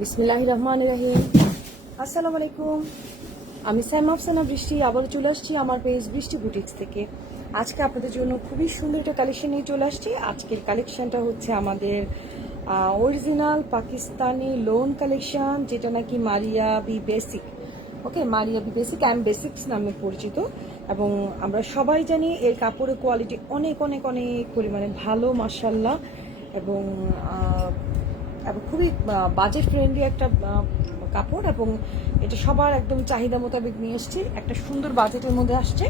বিসমিল্লাহির রহমানির রহিম। আসসালামু আলাইকুম। আমি সাইমা আফসানা বৃষ্টি আবার চলে আসছি আমার পেজ বৃষ্টি বুটিক্স থেকে। আজকে আপনাদের জন্য খুবই সুন্দর একটা কালেকশন নিয়ে চলে আসছি। আজকের কালেকশনটা হচ্ছে আমাদের অরিজিনাল পাকিস্তানি লোন কালেকশন, যেটা নাকি Maria B basic. Okay, Maria B basic and basics নামে পরিচিত, এবং আমরা সবাই জানি এর কাপড়ের কোয়ালিটি অনেক অনেক অনেক পরিমাণে ভালো, মাশাআল্লাহ, এবং এবং খুবই বাজেট ফ্রেন্ডলি একটা কাপড়, এবং এটা সবার একদম চাহিদা মোতাবেক নিয়ে এসছি। একটা সুন্দর বাজেটের মধ্যে আসছে,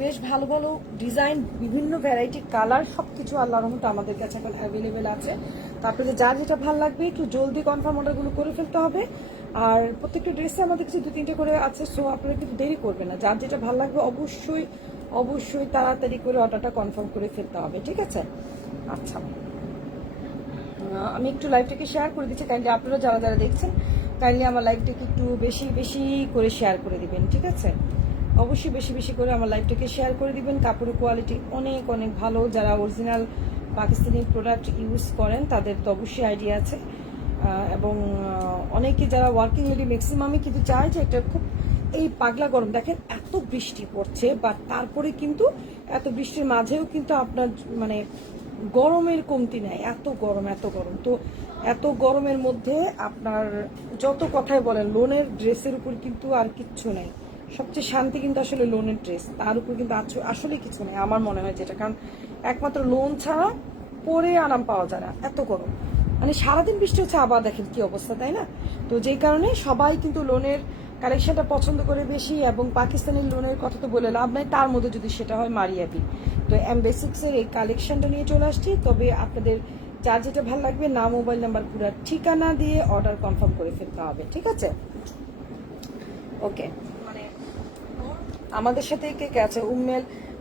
বেশ ভালো ভালো ডিজাইন, বিভিন্ন ভ্যারাইটি কালার, সব কিছু আল্লাহর রহমতে আমাদের কাছে এখন অ্যাভেলেবেল আছে। তো আপনাদের যার যেটা ভালো লাগবে একটু জলদি কনফার্ম অর্ডারগুলো করে ফেলতে হবে। আর প্রত্যেকটা ড্রেসে আমাদের কাছে 2-3টে করে আছে, সো আপনারা কিন্তু দেরি করবেন না। যার যেটা ভালো লাগবে অবশ্যই অবশ্যই তাড়াতাড়ি করে অর্ডারটা কনফার্ম করে ফেলতে হবে, ঠিক আছে? আচ্ছা, আমি একটু লাইভটাকে শেয়ার করে দিচ্ছি। কাইন্ডলি আপনারা যারা যারা দেখছেন, কাইন্ডলি আমার লাইভটাকে একটু বেশি বেশি করে শেয়ার করে দিবেন, ঠিক আছে? অবশ্যই বেশি বেশি করে আমার লাইভটাকে শেয়ার করে দিবেন। কাপড়ের কোয়ালিটি অনেক অনেক ভালো। যারা অরিজিনাল পাকিস্তানি প্রোডাক্ট ইউজ করেন তাদের তো অবশ্যই আইডিয়া আছে, এবং অনেকে যারা ওয়ার্কিং লেডি ম্যাক্সিমামই কিন্তু চায় যে একটা খুব, এই পাগলা গরম দেখেন, এত বৃষ্টি পড়ছে, বাট তারপরে কিন্তু এত বৃষ্টির মাঝেও কিন্তু আপনার মানে গরমের কমতি নাই। এত গরম এত গরম, তো এত গরমের মধ্যে আপনার যত কথাই বলেন, লোনের ড্রেসের উপর কিন্তু আর কিচ্ছু নাই। সবচেয়ে শান্তি কিন্তু আসলে লোনের ড্রেস, তার উপর কিন্তু আসলে কিছু নেই আমার মনে হয় যেটা। কারণ একমাত্র লোন ছাড়া পরে আরাম পাওয়া যায় না, এত গরম। মানে সারাদিন বৃষ্টি হচ্ছে, আবার দেখেন কি অবস্থা, তাই না? তো যেই কারণে সবাই কিন্তু লোনের কালেকশনটা পছন্দ করে বেশি, এবং পাকিস্তানি লোনের কথা তো বলে লাভ নাই, তার মধ্যে যদি সেটা হয় মারিয়াবি। তো এম বেসিক্সের এই কালেকশনটা নিয়ে চলে আসছি। তবে আপনাদের যার যেটা ভালো লাগবে নাম, মোবাইল নাম্বার, পুরো ঠিকানা দিয়ে অর্ডার কনফার্ম করে ফেলতে হবে, ঠিক আছে? ওকে, মানে আমাদের সাথে কে কে আছে?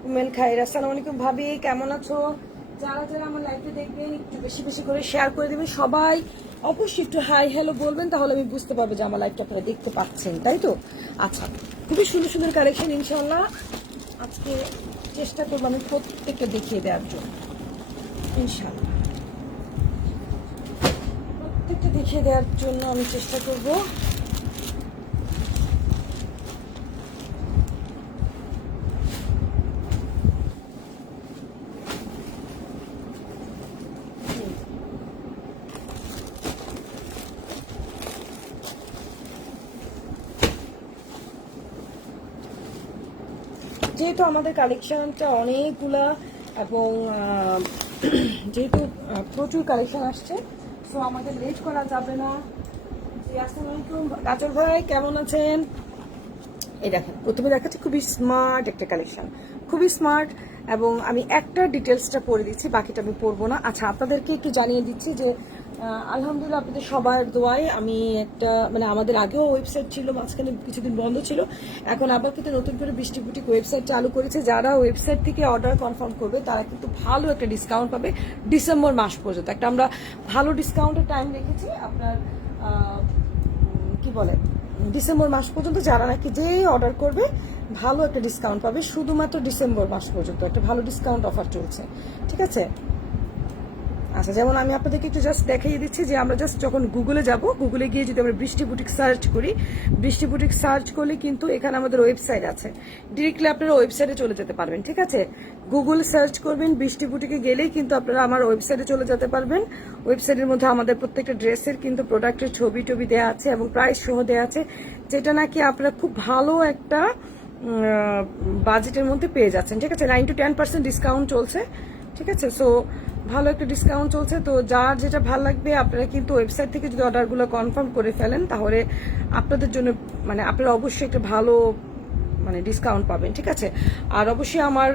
উম্মেল খাইর, আসসালামু আলাইকুম ভাবি, কেমন আছো? যারা যারা আমার লাইভে দেখবেন একটু বেশি বেশি করে শেয়ার করে দেবেন। সবাই অবশ্যই একটু হাই হ্যালো বলবেন, তাহলে আমি বুঝতে পারবো যে আমার লাইভটা আপনারা দেখতে পাচ্ছেন, তাই তো? আচ্ছা, খুবই সুন্দর সুন্দর কালেকশন ইনশাআল্লাহ আজকে চেষ্টা করবো আমি প্রত্যেকটা দেখিয়ে দেওয়ার জন্য, ইনশাআল্লাহ প্রত্যেকটা দেখিয়ে দেওয়ার জন্য আমি চেষ্টা করবো। যেহেতু আমাদের কালেকশনটা অনেকগুলা, এবং যেহেতু প্রচুর কালেকশন আসছে, সো আমাদের লেট করা যাবে না। জি, আসসালামু আলাইকুম কাজল ভাই, কেমন আছেন? এই দেখেন, প্রথমে দেখাচ্ছি খুবই স্মার্ট একটা কালেকশন, খুবই স্মার্ট, এবং আমি একটা ডিটেলসটা পড়ে দিচ্ছি, বাকিটা আমি পড়বো না। আচ্ছা, আপনাদেরকে একটু জানিয়ে দিচ্ছি যে আলহামদুলিল্লাহ আপনাদের সবার দোয়ায় আমি একটা, মানে আমাদের আগেও ওয়েবসাইট ছিল, মাঝখানে কিছুদিন বন্ধ ছিল, এখন আবার কিন্তু নতুন করে বৃষ্টি বুটিক ওয়েবসাইট চালু করেছে। যারা ওয়েবসাইট থেকে অর্ডার কনফার্ম করবে তারা কিন্তু ভালো একটা ডিসকাউন্ট পাবে ডিসেম্বর মাস পর্যন্ত। একটা আমরা ভালো ডিসকাউন্টের টাইম রেখেছি আপনার, কি বলে, ডিসেম্বর মাস পর্যন্ত। যারা নাকি যে অর্ডার করবে ভালো একটা ডিসকাউন্ট পাবে, শুধুমাত্র ডিসেম্বর মাস পর্যন্ত একটা ভালো ডিসকাউন্ট অফার চলছে, ঠিক আছে? আচ্ছা, যেমন আমি আপনাদেরকে একটু জাস্ট দেখিয়ে দিচ্ছি যে আমরা জাস্ট যখন গুগলে যাব, গুগলে গিয়ে যদি আমরা বৃষ্টি বুটিক সার্চ করি, বৃষ্টি বুটিক সার্চ করলে কিন্তু এখানে আমাদের ওয়েবসাইট আছে, ডিরেক্টলি আপনারা ওয়েবসাইটে চলে যেতে পারবেন, ঠিক আছে? গুগল সার্চ করবেন, বৃষ্টি বুটিকে গেলেই কিন্তু আপনারা আমার ওয়েবসাইটে চলে যেতে পারবেন। ওয়েবসাইটের মধ্যে আমাদের প্রত্যেকটা ড্রেসের কিন্তু প্রোডাক্টের ছবি টবি দেওয়া আছে, এবং প্রাইস সহ দেওয়া আছে, যেটা নাকি আপনারা খুব ভালো একটা বাজেটের মধ্যে পেয়ে যাচ্ছেন, ঠিক আছে? 9-10% ডিসকাউন্ট চলছে, ঠিক আছে? সো ভালো একটা ডিসকাউন্ট চলছে। তো যার যেটা ভালো লাগবে আপনারা কিন্তু ওয়েবসাইট থেকে যদি অর্ডারগুলো কনফার্ম করে ফেলেন, তাহলে আপনাদের জন্য মানে আপনারা অবশ্যই একটা ভালো মানে ডিসকাউন্ট পাবেন, ঠিক আছে? আর অবশ্যই আমার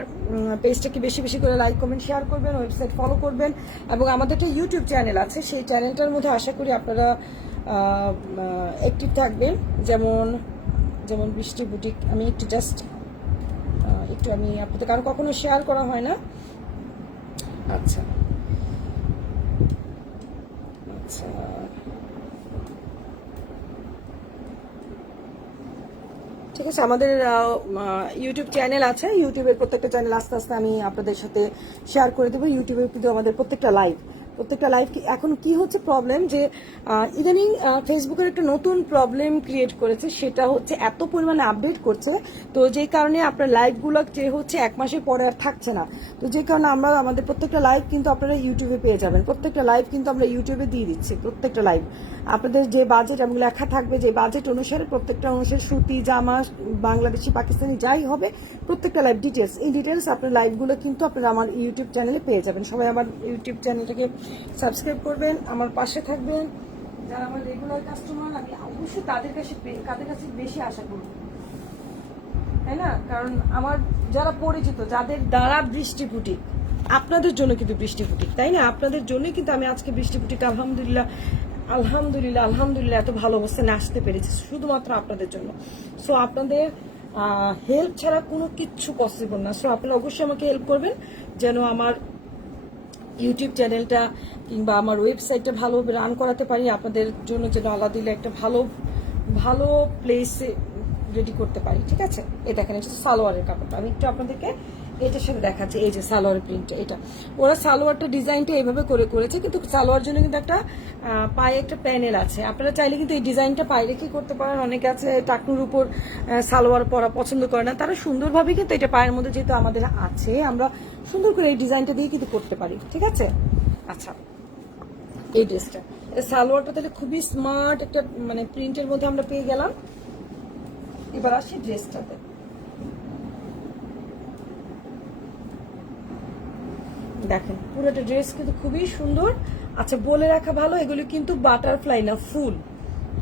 পেজটাকে বেশি বেশি করে লাইক কমেন্ট শেয়ার করবেন, ওয়েবসাইট ফলো করবেন, এবং আমাদের একটা ইউটিউব চ্যানেল আছে, সেই চ্যানেলটার মধ্যে আশা করি আপনারা অ্যাক্টিভ থাকবেন। যেমন যেমন বৃষ্টি বুটিক, আমি একটু জাস্ট একটু আমি আপনাদের, কারণ কখনো শেয়ার করা হয় না। আচ্ছা আচ্ছা, ঠিক আছে, আমাদের ইউটিউব চ্যানেল আছে, ইউটিউবের প্রত্যেকটা চ্যানেল আস্তে আস্তে আমি আপনাদের সাথে শেয়ার করে দেবো। ইউটিউবে কিন্তু আমাদের প্রত্যেকটা লাইভ প্রত্যেকটা লাইভ এখন কি হচ্ছে প্রবলেম যে ইদানিং ফেসবুকের একটা নতুন প্রবলেম ক্রিয়েট করেছে, সেটা হচ্ছে এত পরিমাণে আপডেট করছে, তো যে কারণে আপনার লাইভগুলো যে হচ্ছে 1 মাসের পরে আর থাকছে না। তো যে কারণে আমরা আমাদের প্রত্যেকটা লাইভ কিন্তু আপনারা ইউটিউবে পেয়ে যাবেন, প্রত্যেকটা লাইভ কিন্তু আমরা ইউটিউবে দিয়ে দিচ্ছি। প্রত্যেকটা লাইভ আপনাদের যে বাজেট এবং লেখা থাকবে, যে বাজেট অনুসারে প্রত্যেকটা অনুসারে সুতি, জামা, বাংলাদেশি, পাকিস্তানি যাই হবে প্রত্যেকটা লাইভ ডিটেলস, এই ডিটেলস আপনার লাইভগুলো কিন্তু আপনারা আমার ইউটিউব চ্যানেলে পেয়ে যাবেন। সবাই আমার ইউটিউব চ্যানেলটাকে সাবস্ক্রাইব করবেন, আমার পাশে থাকবেন। যারা আমার রেগুলার কাস্টমার, আমি অবশ্যই তাদের কাছে বেশি আশা করব, তাই না? কারণ আমার যারা পরিচিত, যাদের দ্বারা বৃষ্টি ফুটি, আপনাদের জন্য কিন্তু বৃষ্টি ফুটি, তাই না? আপনাদের জন্যই কিন্তু আমি আজকে বৃষ্টি ফুটিটা আলহামদুলিল্লাহ আলহামদুলিল্লাহ আলহামদুলিল্লাহ এত ভালো অবস্থানে আসতে পেরেছি শুধুমাত্র আপনাদের জন্য। সো আপনাদের হেল্প ছাড়া কোনো কিচ্ছু পসিবল না। সো আপনারা অবশ্যই আমাকে হেল্প করবেন যেন আমার ইউটিউব চ্যানেলটা কিংবা আমার ওয়েবসাইটটা ভালোভাবে রান করাতে পারি, আপনাদের জন্য যেন আল্লাহ দিলে একটা ভালো প্লেসে রেডি করতে পারি, ঠিক আছে? এই দেখেন, এটা সালোয়ারের কাপড়টা আমি একটু আপনাদেরকে এটার সাথে দেখাচ্ছি। এই যে সালোয়ারের প্রিন্টটা, এটা ওরা সালোয়ারটা ডিজাইনটা এইভাবে করেছে, কিন্তু সালোয়ার জন্য কিন্তু একটা পায়ে একটা প্যানেল আছে। আপনারা চাইলে কিন্তু এই ডিজাইনটা পায়ে রেখে করতে পারেন। অনেকে আছে টাকনুর উপর সালোয়ার পরা পছন্দ করে না, তারা সুন্দরভাবে কিন্তু এটা পায়ের মধ্যে যেহেতু আমাদের আছে, আমরা সুন্দর করে এই ডিজাইনটা দিয়ে কিন্তু করতে পারি, ঠিক আছে? আচ্ছা, এই ড্রেসটা, সালোয়ারটা তাহলে খুবই স্মার্ট একটা মানে প্রিন্টের মধ্যে আমরা পেয়ে গেলাম। এবার আসি ড্রেসটাতে। দেখেন পুরোটা ড্রেস কিন্তু খুবই সুন্দর। আচ্ছা, বলে রাখা ভালো, এগুলো কিন্তু বাটারফ্লাই না, ফুল,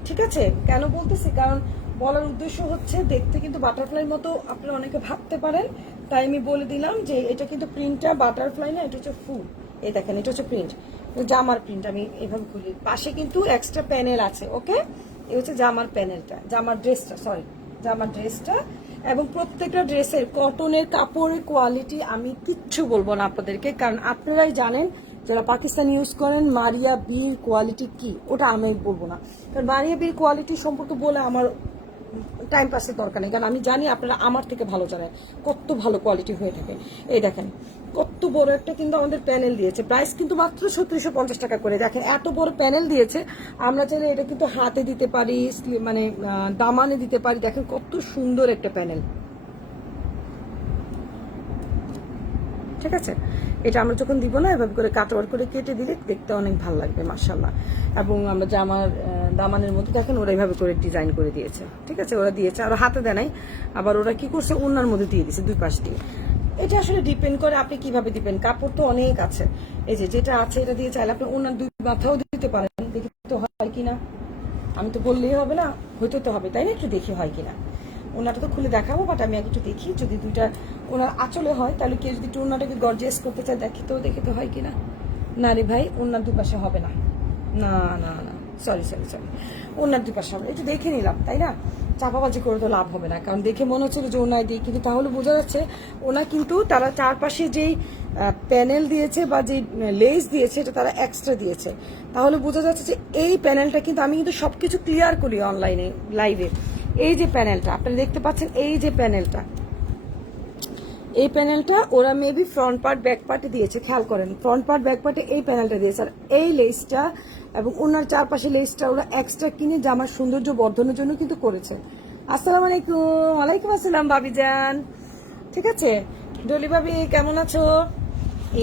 ঠিক আছে? কেন বলতেছি, কারণ বলার উদ্দেশ্য হচ্ছে দেখতে কিন্তু বাটারফ্লাই মতো আপনারা অনেকে ভাবতে পারেন, তাই আমি বলে দিলাম যে এটা কিন্তু প্রিন্টটা বাটারফ্লাই না, এটা হচ্ছে ফুল। এই দেখেন, এটা হচ্ছে প্রিন্ট, জামার প্রিন্ট। আমি এভাবে খুলি, পাশে কিন্তু এক্সট্রা প্যানেল আছে, ওকে? এই হচ্ছে জামার প্যানেলটা, জামার ড্রেসটা। এবং প্রত্যেকটা ড্রেসের কটনের কাপড়ের কোয়ালিটি আমি কিচ্ছু বলবো না আপনাদেরকে, কারণ আপনারাই জানেন যারা পাকিস্তান ইউজ করেন মারিয়া বির কোয়ালিটি কি, ওটা আমি বলবো না। কারণ মারিয়া বির কোয়ালিটি সম্পর্কে বলে আমার টাইম পাসের দরকার নেই, কারণ আমি জানি আপনারা আমার থেকে ভালো জানেন কত ভালো কোয়ালিটি হয়ে থাকে। এই দেখেন কত বড় একটা কিন্তু আমাদের প্যানেল দিয়েছে, প্রাইস কিন্তু মাত্র 3650 টাকা করে। দেখেন এত বড় প্যানেল দিয়েছে, আমরা চাইলে এটা কিন্তু হাতে দিতে পারি, মানে দামানে দিতে পারি। দেখেন কত সুন্দর একটা প্যানেল, ঠিক আছে? এটা আমরা যখন দিব না, এভাবে করে কাটওয়ার করে কেটে দিলে দেখতে অনেক ভালো লাগবে মাশাআল্লাহ। এবং আমরা জামার দামানের মধ্যে দেখেন ওরা এইভাবে করে ডিজাইন করে দিয়েছে, ঠিক আছে? ওরা দিয়েছে, আর হাতে দেয় নাই, আবার ওরা কি করছে ওনার মধ্যে দিয়ে দিয়েছে দুই পাশ দিয়ে। এটা আসলে ডিপেন্ড করে আপনি কিভাবে দিবেন, কাপড় তো অনেক আছে। এই যে যেটা আছে এটা দিয়ে চাইলে আপনি ওনার দুই মাথাও দিতে পারেন, দেখি তো হয় কিনা। আমি তো বললেই হবে না, হইতে তো হবে, তাই না? একটু দেখি হয় কিনা। ওনাটা তো খুলে দেখাবো, বাট আমি একটু দেখি, যদি দুইটা ওনার আঁচলে হয় তাহলে কেউ যদি একটু ওনাটাকে গর্জিয়াস করতে চায় দেখি তো হয় কিনা। না রে ভাই, ওনার দুপাশে হবে না, না না না, সরি, ওনার দুপাশে হবে, একটু দেখে নিলাম, তাই না? চাপাবাজি করে তো লাভ হবে না, কারণ দেখে মনে হচ্ছিল যে ওনায় দিয়ে, কিন্তু তাহলে বোঝা যাচ্ছে ওনা কিন্তু তারা চারপাশে যেই প্যানেল দিয়েছে বা যে লেস দিয়েছে এটা তারা এক্সট্রা দিয়েছে। তাহলে বোঝা যাচ্ছে যে এই প্যানেলটা কিন্তু আমি কিন্তু সবকিছু ক্লিয়ার করি অনলাইনে লাইভে। এই যে প্যানেলটা আপনারা দেখতে পাচ্ছেন, এই যে প্যানেলটা, এই প্যানেলটা ওরা মেবি ফ্রন্ট পার্ট ব্যাক পার্টে দিয়েছে, খেয়াল করেন ফ্রন্ট পার্ট ব্যাক পার্টে এই প্যানেলটা দিয়েছে। আর এই লেসটা এবং ওনার চারপাশে লেসটা ওরা এক্সট্রা কিনে জামার সৌন্দর্য বর্ধনের জন্য কিন্তু করেছে। আসসালামু আলাইকুম। ওয়ালাইকুম আসসালাম ভাবিজান, ঠিক আছে? ডলি ভাবি কেমন আছো?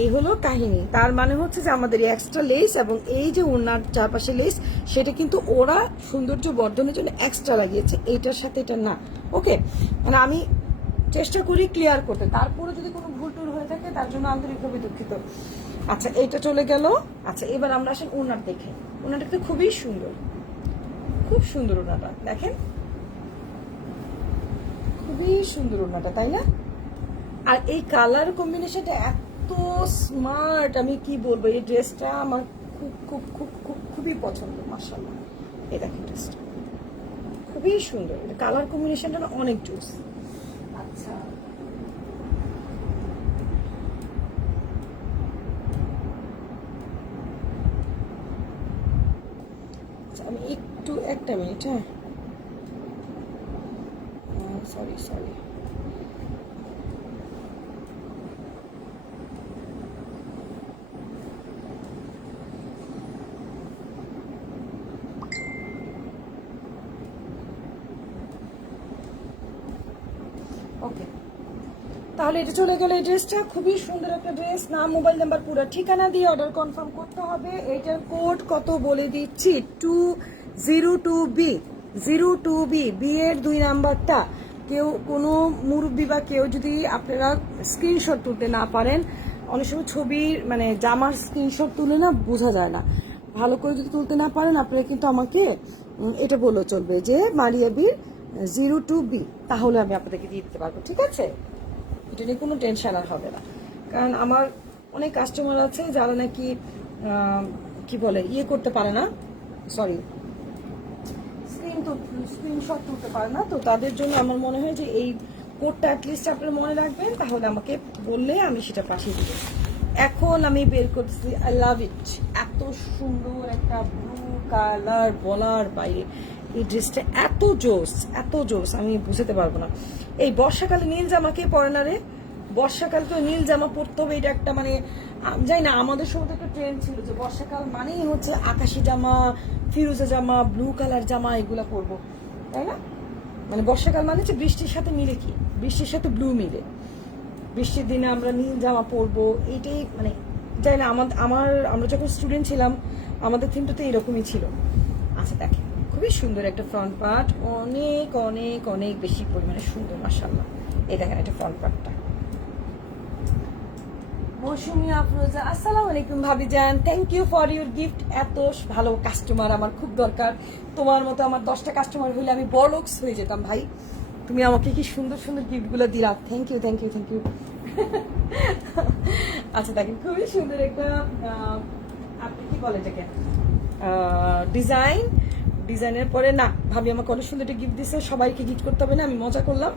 এই হলো কাহিনী। তার মানে হচ্ছে যে আমাদের এক্সট্রা লেস এবং এই যে ওনার চারপাশে লেস, সেটা কিন্তু ওরা সৌন্দর্য বর্ধনের জন্য এক্সট্রা লাগিয়েছে, এইটার সাথে এটা না, ওকে? মানে আমি চেষ্টা করি ক্লিয়ার করতে, তারপরে যদি কোনো ভুল টুল হয়ে থাকে তার জন্য আন্তরিকভাবে দুঃখিত। আচ্ছা, এইটা চলে গেল। আচ্ছা, এবার আমরা আসেন ওনার দেখে। ওনাটা কিন্তু খুবই সুন্দর, খুব সুন্দর ওনাটা, দেখেন খুবই সুন্দর ওনাটা, তাই না? আর এই কালার কম্বিনেশনটা এত স্মার্ট, আমি কি বলবো, এই ড্রেসটা আমার খুব খুব খুব খুব খুবই পছন্দ মাশাআল্লাহ। এই দেখেন ড্রেসটা খুবই সুন্দর, এটা কালার কম্বিনেশনটা না অনেক জোস। আচ্ছা, আমি একটু একটা মিনিট, হ্যাঁ সরি। তাহলে এটা চলে গেল। এই ড্রেসটা খুবই সুন্দর একটা ড্রেস। নাম, মোবাইল নাম্বার, পুরো ঠিকানা দিয়ে অর্ডার কনফার্ম করতে হবে। এটার কোড কত বলে দিচ্ছি, 202B, 02B, বি এর 2 নাম্বারটা। কেউ কোনো মুরব্বী বা কেউ যদি আপনারা স্ক্রিনশট তুলতে না পারেন, অনেক সময় ছবির মানে জামার স্ক্রিনশট তুলে না বোঝা যায় না, ভালো করে যদি তুলতে না পারেন আপনারা কিন্তু আমাকে এটা বললেও চলবে যে মারিয়াবির 02B, তাহলে আমি আপনাদেরকে দিয়ে দিতে পারবো, ঠিক আছে? এটা নিয়ে কোনো টেনশন আর হবে না। কারণ আমার অনেক কাস্টমার আছে যারা নাকি কি বলে ইয়ে করতে পারে না, সরি স্ক্রিনশট তুলতে পারে না, তো তাদের জন্য আমার মনে হয় যে এই কোডটা অ্যাটলিস্ট আপনারা মনে রাখবেন, তাহলে আমাকে বললে আমি সেটা পাঠিয়ে দিব। এখন আমি বের করতেছি, আই লাভ ইট, এত সুন্দর একটা ব্লু কালার, বলার বাইরে। এই ড্রেসটা এত জোস, এত জোস, আমি বুঝতে পারবো না। এই বর্ষাকালে নীল জামা কে পরে না রে? বর্ষাকালে তো নীল জামা পরতে হবে, এটা একটা মানে যাই না, আমাদের সময় একটা ট্রেন্ড ছিল যে বর্ষাকাল মানেই হচ্ছে আকাশি জামা, ফিরোজা জামা, ব্লু কালার জামা, এগুলা পরবো, তাই না? মানে বর্ষাকাল মানে হচ্ছে বৃষ্টির সাথে মিলে, কি বৃষ্টির সাথে ব্লু মিলে, বৃষ্টির দিনে আমরা নীল জামা পরবো, এইটাই মানে যাই না, আমরা যখন স্টুডেন্ট ছিলাম আমাদের থিমটা তো এরকমই ছিল। আচ্ছা দেখেন, খুবই সুন্দর একটা ফ্রন্ট পার্ট, অনেক অনেক অনেক বেশি পরিমাণে সুন্দর, মাশাআল্লাহ। এই দেখেন এটা ফ্রন্ট পার্টটা। মৌসুমী আফরোজা, আসসালামু আলাইকুম ভাবিজান, thank you for your gift. এত ভালো কাস্টমার আমার খুব দরকার, তোমার মতো আমার 10টা কাস্টমার হইলে আমি বড়লোকস হয়ে যেতাম ভাই। তুমি আমাকে কি সুন্দর সুন্দর গিফটগুলো দিলা, thank you thank you thank you. আচ্ছা দেখেন, খুবই সুন্দর একটা আপনি কি বলে এটাকে ডিজাইনের পরে না ভাবি আমাকে অনেক সুন্দর একটা গিফট দিচ্ছে, সবাইকে গিফট করতে হবে না, আমি মজা করলাম,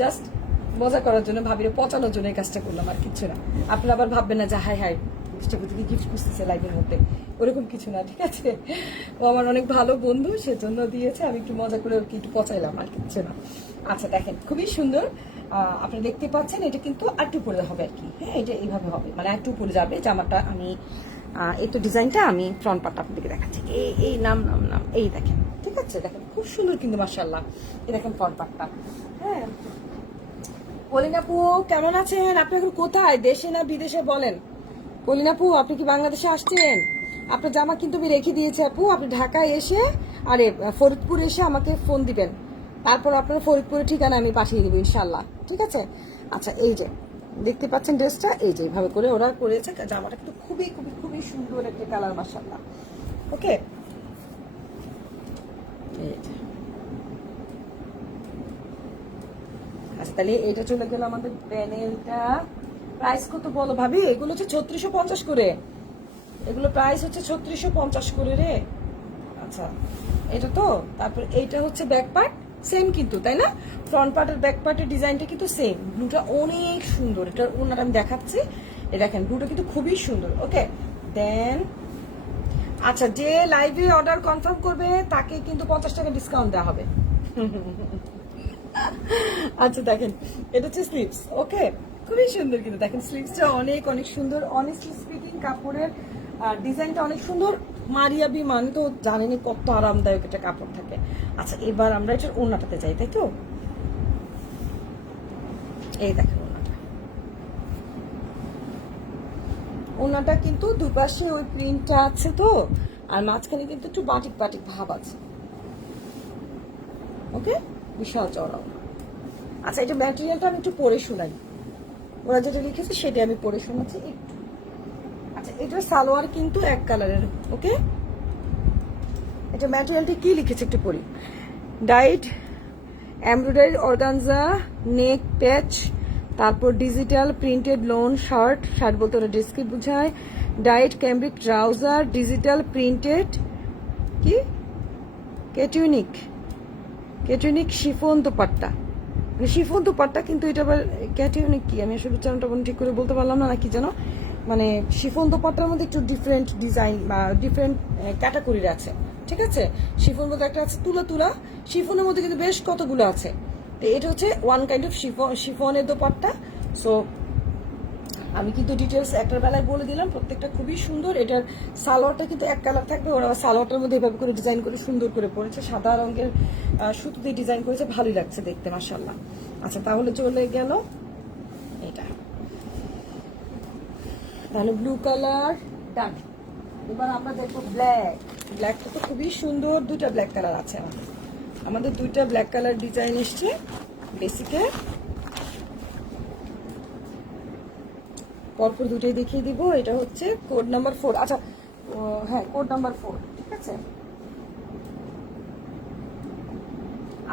জাস্ট মজা করার জন্য, ভাবিরে পচানোর জন্য এই কাজটা করলাম, আর কিছু না। আপনারা আবার ভাববেন না যে হাই হাই থেকে গিফট খুঁজতেছে লাইভের মধ্যে, ওরকম কিছু না, ঠিক আছে? ও আমার অনেক ভালো বন্ধু, সেজন্য দিয়েছে, আমি একটু মজা করে ওকে একটু পচাইলাম, আর কিছু না। আচ্ছা দেখেন, খুবই সুন্দর, আপনি দেখতে পাচ্ছেন, এটা কিন্তু আটটু পরে হবে আর কি, হ্যাঁ এটা এইভাবে হবে, মানে আটটু পরে যাবে জামাটা। আমি এই তো ডিজাইনটা আমি ফ্রন্ট পার্টটা আপনাদেরকে দেখাচ্ছি, এই নাম নাম নাম, এই দেখেন, ঠিক আছে? দেখেন খুব সুন্দর কিন্তু মাশাআল্লাহ, এই দেখেন ফ্রন্ট পার্টটা। হ্যাঁ কলিনাপু কেমন আছেন? আপনি এখন কোথায়, দেশে না বিদেশে বলেন? কলিনাপু আপনি কি বাংলাদেশে আসছেন? আপনার জামা কিন্তু আমি রেখে দিয়েছি আপু, আপনি ঢাকায় এসে আরে ফরিদপুর এসে আমাকে ফোন দিবেন, তারপর আপনার ফরিদপুরের ঠিকানা আমি পাঠিয়ে দেবো ইনশাল্লাহ, ঠিক আছে? আচ্ছা এই যে দেখতে পাচ্ছেন ড্রেসটা, এই যে এইভাবে করে ওরা করেছে, জামাটা কিন্তু খুবই খুবই খুবই সুন্দর একটা কালার মাশাআল্লাহ। ওকে আচ্ছা তাহলে এটা চলে গেল আমাদের প্যানেলটা। প্রাইস কত বলো ভাবি? এগুলো হচ্ছে 3650 করে, এগুলো প্রাইস হচ্ছে 3650 করে রে। আচ্ছা এটা তো, তারপর এইটা হচ্ছে ব্যাক পার্ট, সেম কিন্তু তাই না? ফ্রন্ট পার্ট আর ব্যাক পার্টের ডিজাইনটা কিন্তু সেম। ব্লুটা অনেক সুন্দর, এটার ওনার আমি দেখাচ্ছি, এই দেখেন ব্লুটা কিন্তু খুবই সুন্দর। ওকে দেন আচ্ছা, যে লাইভে অর্ডার কনফার্ম করবে তাকে কিন্তু 50 টাকা ডিসকাউন্ট দেওয়া হবে। আচ্ছা দেখেন, এটা হচ্ছে স্লিভস, ওকে খুবই সুন্দর কিন্তু দেখেন স্লিভসটা অনেক অনেক সুন্দর, অনেস্টলি স্পিকিং কাপড়ের ডিজাইনটা অনেক সুন্দর। মারিয়াবি মানে তো জানেনি কত আরামদায়ক একটা কাপড় থাকে। আচ্ছা এবার আমরা এটার ওড়নাটাতে যাই, তাই তো? এই দেখেন ওড়নাটা কিন্তু দুপাশে ওই প্রিন্টটা আছে তো, আর মাঝখানে কিন্তু একটু বাটিক বাটিক ভাব আছে। ওকে বিশাল চড়াও। আচ্ছা এটা ম্যাটেরিয়ালটা আমি একটু পরে শোনাই, ওরা যেটা লিখেছে সেটা আমি পরে শোনাচ্ছি একটু। আচ্ছা এটার সালোয়ার কিন্তু এক কালারের, ওকে এটা ম্যাটেরিয়ালটি কি লিখেছে একটু পড়ি। ডাইড এমব্রয়ডারি অর্গানজা নেক প্যাচ, তারপর digital printed loan shirt, shirt বলতে ওরা ড্রেসকে বোঝায়। ডাইড ক্যাম্ব্রিক ট্রাউজার, ডিজিটাল প্রিন্টেড কি কেটিউনিক, কেটিউনিক শিফন দোপাট্টা, মানে শিফন দোপাট্টা, কিন্তু এটা আবার ক্যাটিউনিক কি আমি আসলে উচ্চারণটা ঠিক করে বলতে পারলাম না, নাকি যেন মানে শিফন দোপাট্টার মধ্যে একটু ডিফারেন্ট ডিজাইন বা ডিফারেন্ট ক্যাটাগরির আছে, ঠিক আছে? শিফন মধ্যে একটা আছে তুলা তুলা, শিফনের মধ্যে কিন্তু বেশ কতগুলো আছে, তো এটা হচ্ছে ওয়ান কাইন্ড অফ শিফনের দোপাট্টা। সো আমি কিন্তু ডিটেলস একটার বেলায় বলে দিলাম, প্রত্যেকটা খুবই সুন্দর। এটার সালোয়ারটা কিন্তু এক কালার থাকবে, ওরা সালোয়ারটার মধ্যে এভাবে করে ডিজাইন করে সুন্দর করে পড়েছে, সাদা রঙের সুতো দিয়ে ডিজাইন করেছে, ভালোই লাগছে দেখতে মাশাআল্লাহ। আচ্ছা তাহলে চলে গেল তাহলে ব্লু কালার ডান। এবার আমরা দেখবো ব্ল্যাক। ব্ল্যাকটা তো খুবই সুন্দর, দুইটা ব্ল্যাক কালার আছে আমাদের দুইটা ব্ল্যাক কালার ডিজাইন এসছে বেসিকে। পরপর দুটোই দেখিয়ে দিব। এটা হচ্ছে কোড নাম্বার 4। আচ্ছা হ্যাঁ, কোড নাম্বার 4, ঠিক আছে।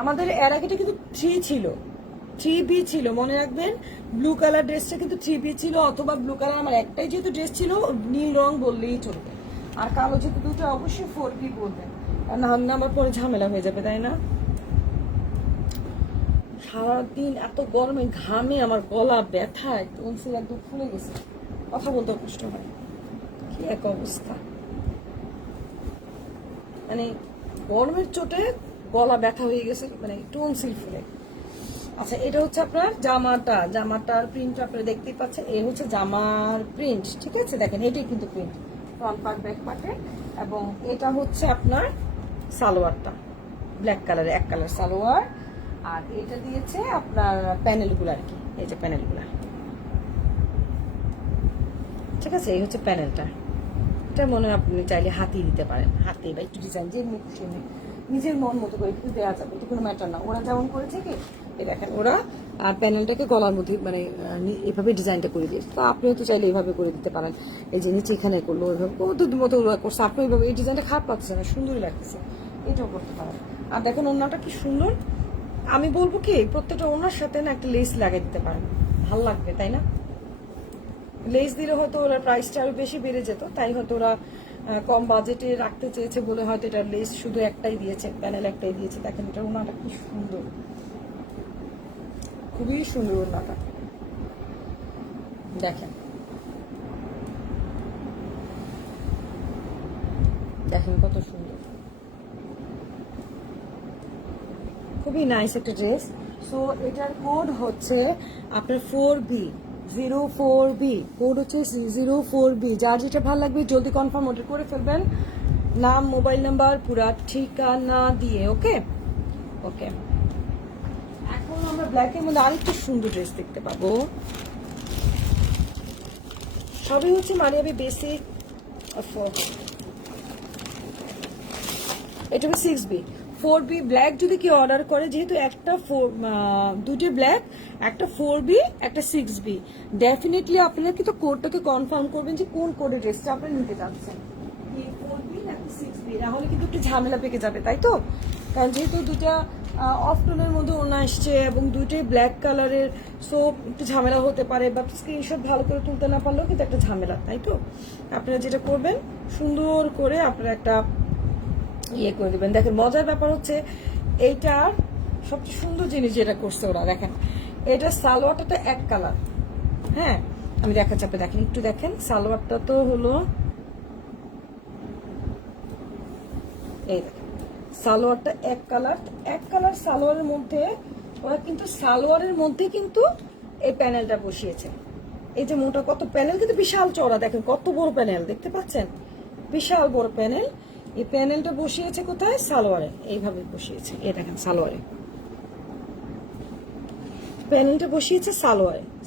আমাদের এর আগেটা কিন্তু 3 ছিল, 3B ছিল, মনে রাখবেন। ব্লু কালার ড্রেসটা কিন্তু 3B ছিল, অথবা ব্লু কালার আমার একটাই যেহেতু ড্রেস ছিল নীল রং বললেই চলবে, আর কালো যেহেতু দুটো অবশ্যই 4B বলবেন, না হলে আমার পরে ঝামেলা হয়ে যাবে, তাই না? সারাদিন এত গরমে ঘামে আমার গলা ব্যথায়, টনসিল একদম ফুলে গেছে, কথা বলতে কষ্ট হয়, কি এক অবস্থা, মানে গরমের চোটে গলা ব্যথা হয়ে গেছে, মানে টনসিল ফুলে। আচ্ছা, এটা হচ্ছে আপনার জামাটার প্রিন্ট আপনারা দেখতেই পাচ্ছেন, এই হচ্ছে জামার প্রিন্ট, ঠিক আছে। দেখেন এটাই কিন্তু প্রিন্ট, ফ্রন্ট পার্ট ব্যাক পার্টে। এবং এটা হচ্ছে আপনার সালোয়ারটা, ব্ল্যাক কালারে এক কালার সালোয়ার। আর এটা দিয়েছে আপনার প্যানেলগুলো আর কি, এই যে প্যানেলগুলো, ঠিক আছে। এই হচ্ছে প্যানেলটা। এটা মনে হয় আপনি চাইলে হাতি দিতে পারেন, হাতি বা একটু ডিজাইন যে নিজের মন মতো করে একটু দেওয়া যাবে, এটা কোনো ম্যাটার না। ওরা যেমন করেছে কি, এই দেখেন ওরা প্যানেলটাকে গলার মধ্যে মানে এভাবে ডিজাইনটা করে দিয়েছে, তো আপনিও তো চাইলে এইভাবে করে দিতে পারেন। এই যে নিচে এখানে করলো ওইভাবে দুধ মতো ওরা করছে, আপনি ওইভাবে এই ডিজাইনটা খারাপ লাগছে না, সুন্দরই লাগতেছে, এটাও করতে পারেন। আর দেখেন ওড়নাটা কি সুন্দর। আমি বলবো কি, প্রত্যেকটা ওড়নার সাথে না একটা লেস লাগিয়ে দিতে পারেন, ভাল লাগবে, তাই না? লেস দিলে হয়তো ওরা প্রাইসটা আরো বেশি বেড়ে যেত, তাই হয়তো ওরা কম বাজেটে রাখতে চেয়েছে বলে হয়তো এটা লেস শুধু একটাই দিয়েছে, প্যানেল একটাই দিয়েছে। দেখেন এটা ওনাটা কি সুন্দর, খুবই সুন্দর ওনাটা, দেখেন দেখেন কত সুন্দর, খুবই নাইস একটা ড্রেস। সো এটার কোড হচ্ছে আপনার 4B, কোড হচ্ছে 04B। যার যেটা ভালো লাগবে জলদি কনফার্ম অর্ডার করে ফেলবেন, নাম মোবাইল নাম্বার পুরা ঠিকানা দিয়ে। ওকে ওকে। এখন আমরা ব্ল্যাকের মধ্যে আরেকটু সুন্দর ড্রেস দেখতে পাবো। সবই হচ্ছে মারিয়াবি বেসিক। এটা হচ্ছে 6B। 4B ব্ল্যাক যদি কেউ অর্ডার করে, যেহেতু একটা দুটি ব্ল্যাক, একটা 4B, একটা 6B, ডেফিনেটলি আপনারা কিন্তু কোডটাকে কনফার্ম করবেন যে কোন কোডের ড্রেসটা আপনারা নিতে চাচ্ছেন, 4B নাকি 6B, নাহলে কিন্তু একটু ঝামেলা পেকে যাবে, তাই তো। কারণ যেহেতু দুটা অফ টোনের মধ্যে ওনা আসছে এবং দুইটাই ব্ল্যাক কালারের, সো একটু ঝামেলা হতে পারে, বাট স্ক্রিনশট ভালো করে তুলতে না পারলেও কিন্তু একটা ঝামেলা, তাই তো। আপনারা যেটা করবেন, সুন্দর করে আপনারা একটা ইয়ে করে দেবেন। দেখেন মজার ব্যাপার হচ্ছে এইটার সবচেয়ে সুন্দর জিনিস যেটা করছে ওরা, দেখেন এটা সালোয়ারটা এক কালার। হ্যাঁ, আমি দেখাচ্ছি, আপনি দেখেন, একটু দেখেন সালোয়ারটা তো হলো এই দেখেন, সালোয়ারটা এক কালার সালোয়ারের মধ্যে ওরা কিন্তু সালোয়ারের মধ্যে কিন্তু এই প্যানেলটা বসিয়েছে। এই যে মোটা কত প্যানেল, কিন্তু বিশাল চওড়া, দেখেন কত বড় প্যানেল, দেখতে পাচ্ছেন, বিশাল বড় প্যানেল। এই প্যানেলটা বসিয়েছে কোথায়? সালোয়ারে, এইভাবে বসিয়েছে, এই দেখেন সালোয়ারে প্যানেলটা বসিয়েছে,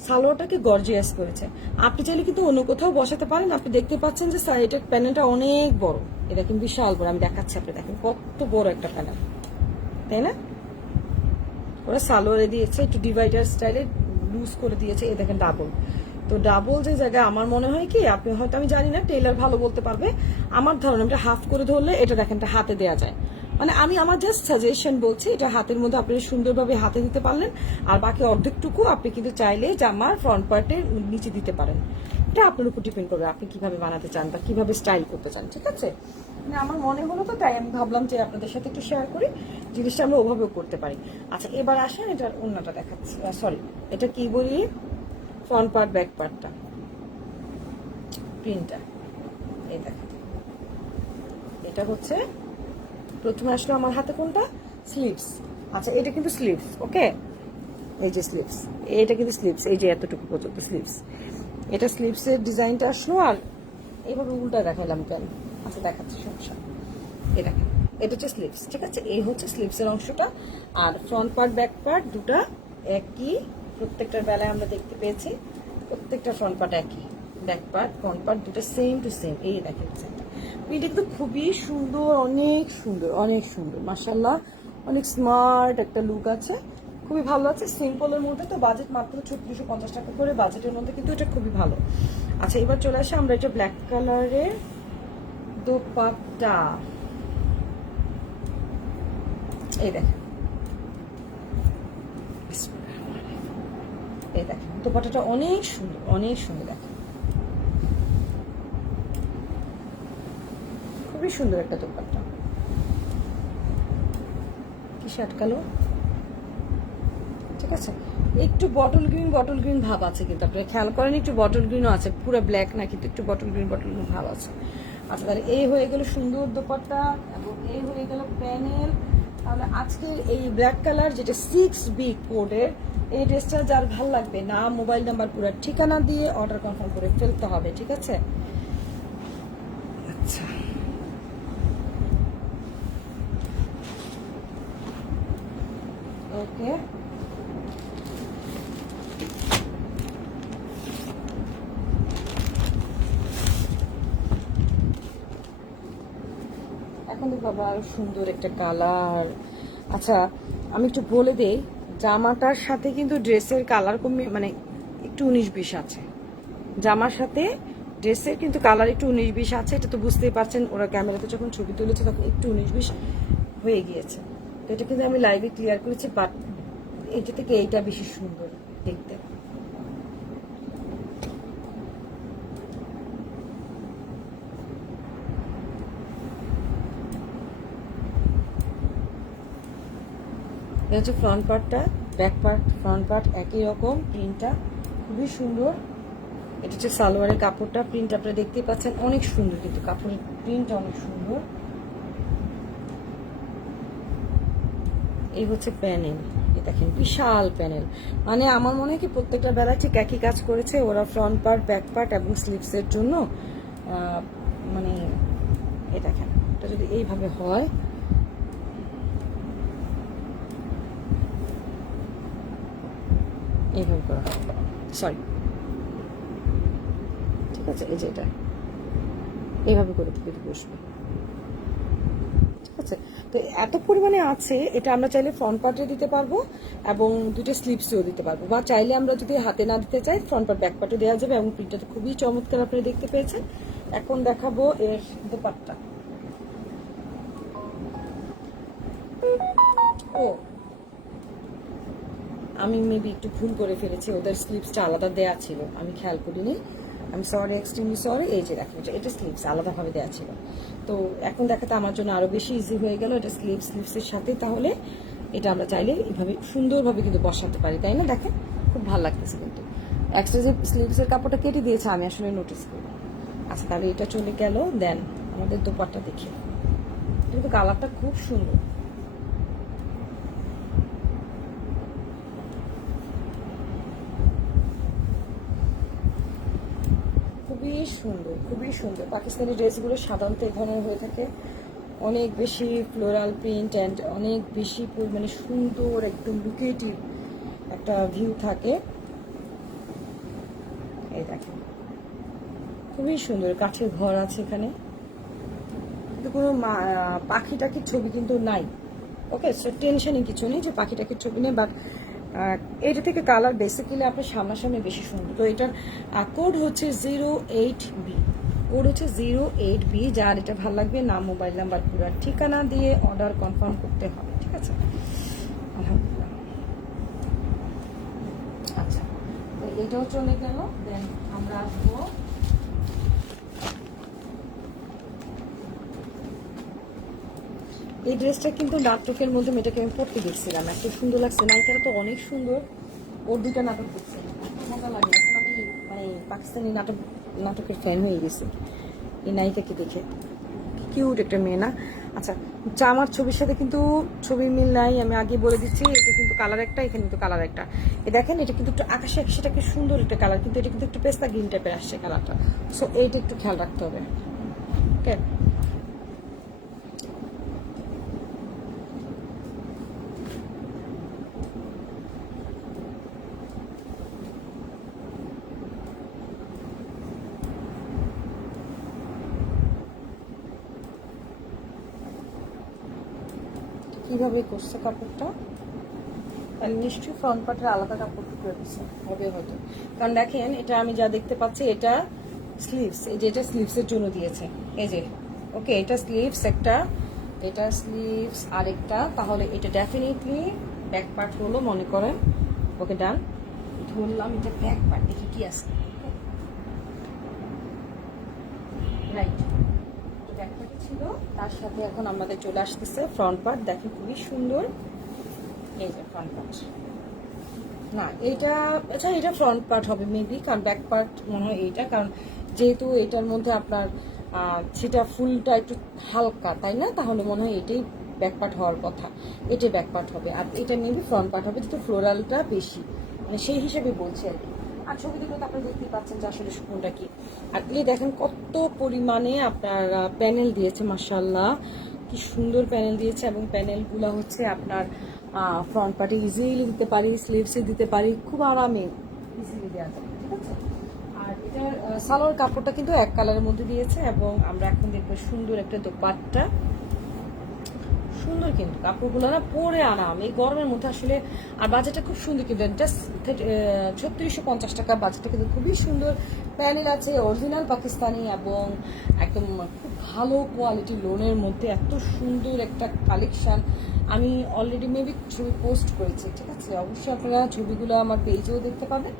সালোয়ারটাকে গর্জিয়াস করেছে। আপনি চাইলে কিন্তু অন্য কোথাও বসাতে পারেন। আপনি দেখতে পাচ্ছেন যে এটা প্যানেলটা অনেক বড়, এটা কিন্তু বিশাল বড়, আমি দেখাচ্ছি আপনি দেখেন কত বড় একটা প্যানেল, তাই না? ওরা সালোয়ারে দিয়েছে একটু ডিভাইডার স্টাইলে লুজ করে দিয়েছে, এই দেখেন ডাবল। তো ডাবল যে জায়গায় আমার মনে হয় কি, আপনি হয়তো, আমি জানি না, টেলার ভালো বলতে পারবে, আমার ধারণা এটা হাফ করে ধরলে এটা দেখেন এটা হাতে দেওয়া যায়, মানে আমি আমার জাস্ট সাজেশন বলছি, এটা হাতের মধ্যে আপনি সুন্দরভাবে হাতে দিতে পারলেন, আর বাকি অর্ধেকটুকু আপনি কিন্তু চাইলে জামার ফ্রন্ট পার্টের নিচে দিতে পারেন। এটা আপনার উপর ডিপেন্ড করবে আপনি কিভাবে বানাতে চান বা কিভাবে স্টাইল করতে চান, ঠিক আছে। মানে আমার মনে হলো তো, তাই আমি ভাবলাম যে আপনাদের সাথে একটু শেয়ার করি, জিনিসটা আমরা ওভাবেও করতে পারি। আচ্ছা, এবার আসেন এটার অন্যটা দেখাচ্ছি, সরি এটা কি বলি, ফ্রন্ট পার্ট ব্যাক পার্টটা, প্রিন্টটা, এই দেখেন এটা হচ্ছে প্রথমে আসলো আমার হাতে কোনটা, স্লিভস। আচ্ছা, এটা কিন্তু স্লিভস, ওকে, এই যে স্লিভস, এটা কিন্তু স্লিভস, এই যে এতটুকু পর্যন্ত স্লিভস, এটা স্লিভসের ডিজাইনটা আসলো। আর এইভাবে উল্টা দেখাইলাম কেন, আচ্ছা দেখাচ্ছি, সমস্যা, এই দেখেন এটা হচ্ছে স্লিভস, ঠিক আছে, এই হচ্ছে স্লিভসের অংশটা। আর ফ্রন্ট পার্ট ব্যাক পার্ট দুটা একই, প্রত্যেকটার বেলায় আমরা দেখতে পেয়েছি প্রত্যেকটা ফ্রন্ট পার্ট একই, ব্যাক পার্ট ফ্রন্ট পার্ট দুটো সেম টু সেম। এই দেখেন প্রিন্টটা কিন্তু খুবই সুন্দর, অনেক সুন্দর, অনেক সুন্দর মাশাআল্লাহ, অনেক স্মার্ট একটা লুক আছে, খুবই ভালো আছে। সিম্পলের মধ্যে তো বাজেট মাত্র 3650 টাকা করে, বাজেটের মধ্যে কিন্তু এটা খুবই ভালো। আচ্ছা এবার চলে আসে আমরা এটা ব্ল্যাক কালারের দোপাট্টা। এই দেখেন, এই দেখেন দোপাট্টাটা অনেক সুন্দর, অনেক সুন্দর, দেখেন খুবই সুন্দর একটা দোপাট্টা। কিসে আটকালো, ঠিক আছে। একটু বটল গ্রিন ভাব আছে, কিন্তু আপনারা খেয়াল করেন একটু বটল গ্রিনও আছে, পুরো ব্ল্যাক না কিন্তু একটু বটল গ্রিন ভাব আছে। আচ্ছা তাহলে এই হয়ে গেল সুন্দর দোপাট্টা এবং এই হয়ে গেল প্যানেল। তাহলে আজকের এই ব্ল্যাক কালার যেটা 6B কোডের এই ড্রেসটা যার ভাল লাগবে, নাম মোবাইল নাম্বার পুরো ঠিকানা দিয়ে অর্ডার কনফার্ম করে ফেলতে হবে, ঠিক আছে। আচ্ছা ওকে, এখন তো বাবা আরো সুন্দর একটা কালার। আচ্ছা আমি একটু বলে দেই, জামাটার সাথে কিন্তু ড্রেসের কালার কমে মানে একটু 19-20 আছে, জামার সাথে ড্রেসের কিন্তু কালার একটু 19-20 আছে। এটা তো বুঝতেই পারছেন, ওরা ক্যামেরাতে যখন ছবি তুলেছে তখন একটু 19-20 হয়ে গিয়েছে। তো এটা কিন্তু আমি লাইভে ক্লিয়ার করেছি, বাট এটা থেকে এইটা বেশি সুন্দর দেখতে। এটা হচ্ছে ফ্রন্ট পার্টটা, ব্যাক পার্ট ফ্রন্ট পার্ট একই রকম, প্রিন্টটা খুবই সুন্দর। এটা হচ্ছে সালোয়ারের কাপড়টা, প্রিন্ট আপনারা দেখতেই পাচ্ছেন অনেক সুন্দর, কিন্তু কাপড়ের প্রিন্টটা অনেক সুন্দর। এই হচ্ছে প্যানেল, দেখেন বিশাল প্যানেল, মানে আমার মনে হয় কি প্রত্যেকটা বেলায় ঠিক একই কাজ করেছে ওরা, ফ্রন্ট পার্ট ব্যাক পার্ট এবং স্লিভসের জন্য। মানে এই দেখেন এটা যদি এইভাবে হয়, এইভাবে করা হয়, সরি ঠিক আছে, এই যে এটা এইভাবে করে বসবে, ঠিক আছে। তো এত পরিমাণে আছে, এটা আমরা চাইলে ফ্রন্ট পার্টে দিতে পারবো এবং দুটো স্লিভসেও দিতে পারবো, বা চাইলে আমরা যদি হাতে না দিতে চাই ফ্রন্ট পার্ট ব্যাক পার্টে দেওয়া যাবে। এবং প্রিন্টটা খুবই চমৎকার আপনারা দেখতে পেয়েছেন। এখন দেখাবো এর দোপাট্টা। ও আমি মেবি একটু ভুল করে ফেলেছি, ওদের স্লিভসটা আলাদা দেয়া ছিল, আমি খেয়াল করিনি, আমি সরি, এক্সট্রিমলি সরি। এই যে দেখেন এটা স্লিভস আলাদাভাবে দেওয়া ছিল, তো এখন দেখাতে আমার জন্য আরো বেশি ইজি হয়ে গেল। এটা স্লিভসের সাথে, তাহলে এটা আমরা চাইলে এইভাবে সুন্দরভাবে কিন্তু বসাতে পারি, তাই না? দেখেন খুব ভালো লাগতেছে, কিন্তু এক্সট্রা যে স্লিভসের কাপড়টা কেটে দিয়েছে আমি আসলে নোটিস করি। আচ্ছা তাহলে এটা চলে গেল, দেন আমাদের দোপাট্টা দেখি, কিন্তু কালারটা খুব সুন্দর, খুবই সুন্দর, খুবই সুন্দর। পাকিস্তানি ড্রেসগুলো সাধারণত এই ধরনের হয়ে থাকে, অনেক বেশি ফ্লোরাল প্রিন্ট অ্যান্ড অনেক বেশি পরিমাণে সুন্দর, একদম লুকেটিভ একটা ভিউ থাকে। এই দেখেন খুবই সুন্দর, কাঠের ঘর আছে এখানে, কিন্তু কোনো পাখি টাখির ছবি কিন্তু নাই। ওকে, সো টেনশনই কিছু নেই যে পাখি টাখির ছবি নেই, বাট এটা থেকে কালার বেসিক্যালি আপনার সামনাসামনি বেশি সুন্দর। তো এটার কোড হচ্ছে 08B, কোড হচ্ছে 08B। যার এটা ভালো লাগবে নাম মোবাইল নাম্বার পুরো ঠিকানা দিয়ে অর্ডার কনফার্ম করতে হবে, ঠিক আছে। আলহামদুলিল্লাহ। আচ্ছা তো এটাও চলে গেল, দেন আমরা আসবো এই ড্রেসটা, কিন্তু নাটকের মধ্যে মেয়েটাকে আমি পড়তে দেখছিলাম, এত সুন্দর লাগছে, নায়িকারা তো অনেক সুন্দর, ওর দুইটা নাটক দেখছি, মজা লাগে। এখন আমি মানে পাকিস্তানি নাটকের ফ্যান হয়ে গেছি এই নায়িকাকে দেখে, কিউট একটা মেয়ে না। আচ্ছা জামার ছবির সাথে কিন্তু ছবির মিল নাই, আমি আগে বলে দিচ্ছি। এটা কিন্তু কালার একটা, এখানে কিন্তু কালার একটা। এ দেখেন এটা কিন্তু একটু আকাশে আকাশিটাকে সুন্দর একটা কালার, কিন্তু এটা কিন্তু একটু পেস্তা গ্রিন টাইপের আসছে কালারটা, সো এইটা একটু খেয়াল রাখতে হবে, ওকে। কিভাবে করছে কাপড়টা, আর নিশ্চয়ই ফ্রন্ট পার্টের আলাদা কাপড় করে দিচ্ছে হবে হয়তো, কারণ দেখেন এটা আমি যা দেখতে পাচ্ছি এটা স্লিভস, এই যে এটা স্লিভসের জন্য দিয়েছে, এই যে ওকে এটা স্লিভস একটা, এটা স্লিভস আরেকটা, তাহলে এটা ডেফিনেটলি ব্যাক পার্ট হলো মনে করেন। ওকে ডান, ধরলাম এটা ব্যাক পার্ট, দেখি কি আছে, রাইট ব্যাক পার্ট ছিল, তার সাথে এখন আমাদের চলে আসতেছে ফ্রন্ট পার্ট। দেখেন খুবই সুন্দর, এই যে ফ্রন্ট পার্ট, না এইটা আচ্ছা এটা ফ্রন্ট পার্ট হবে মেবি, কারণ ব্যাক পার্ট মনে হয় এইটা, কারণ যেহেতু এটার মধ্যে আপনার সেটা ফুলটা একটু হালকা তাই না, তাহলে মনে হয় এটাই ব্যাক পার্ট হওয়ার কথা, এটাই ব্যাক পার্ট হবে, আর এটা মেবি ফ্রন্ট পার্ট হবে, যেহেতু ফ্লোরালটা বেশি, মানে সেই হিসেবে বলছি আর কি। আর ছবি দুটো আপনি দেখতেই পাচ্ছেন যে আসলে কোনটা কি। আর এই দেখেন কত পরিমাণে আপনার প্যানেল দিয়েছে, মাশাআল্লাহ কি সুন্দর প্যানেল দিয়েছে, এবং প্যানেলগুলো হচ্ছে আপনার ফ্রন্ট পার্টে ইজিলি দিতে পারি, স্লিভসে দিতে পারি, খুব আরামে ইজিলি দেওয়া যাবে, ঠিক আছে। আর এটার সালোয়ার কাপড়টা কিন্তু এক কালারের মধ্যে দিয়েছে, এবং আমরা এখন দেখবো সুন্দর একটা দোপাট্টা, সুন্দর কিন্তু কাপড়গুলো না পরে আরাম এই গরমের মধ্যে আসলে। আর বাজেটটা খুব সুন্দর কিন্তু, জাস্ট 3650 টাকা বাজেটটা কিন্তু খুবই সুন্দর। প্যানেল আছে অরিজিনাল পাকিস্তানি, এবং একদম খুব ভালো কোয়ালিটি লোনের মধ্যে এত সুন্দর একটা কালেকশন। আমি অলরেডি মেবি ছবি পোস্ট করেছি, ঠিক আছে, অবশ্যই আপনারা ছবিগুলো আমার পেজেও দেখতে পাবেন।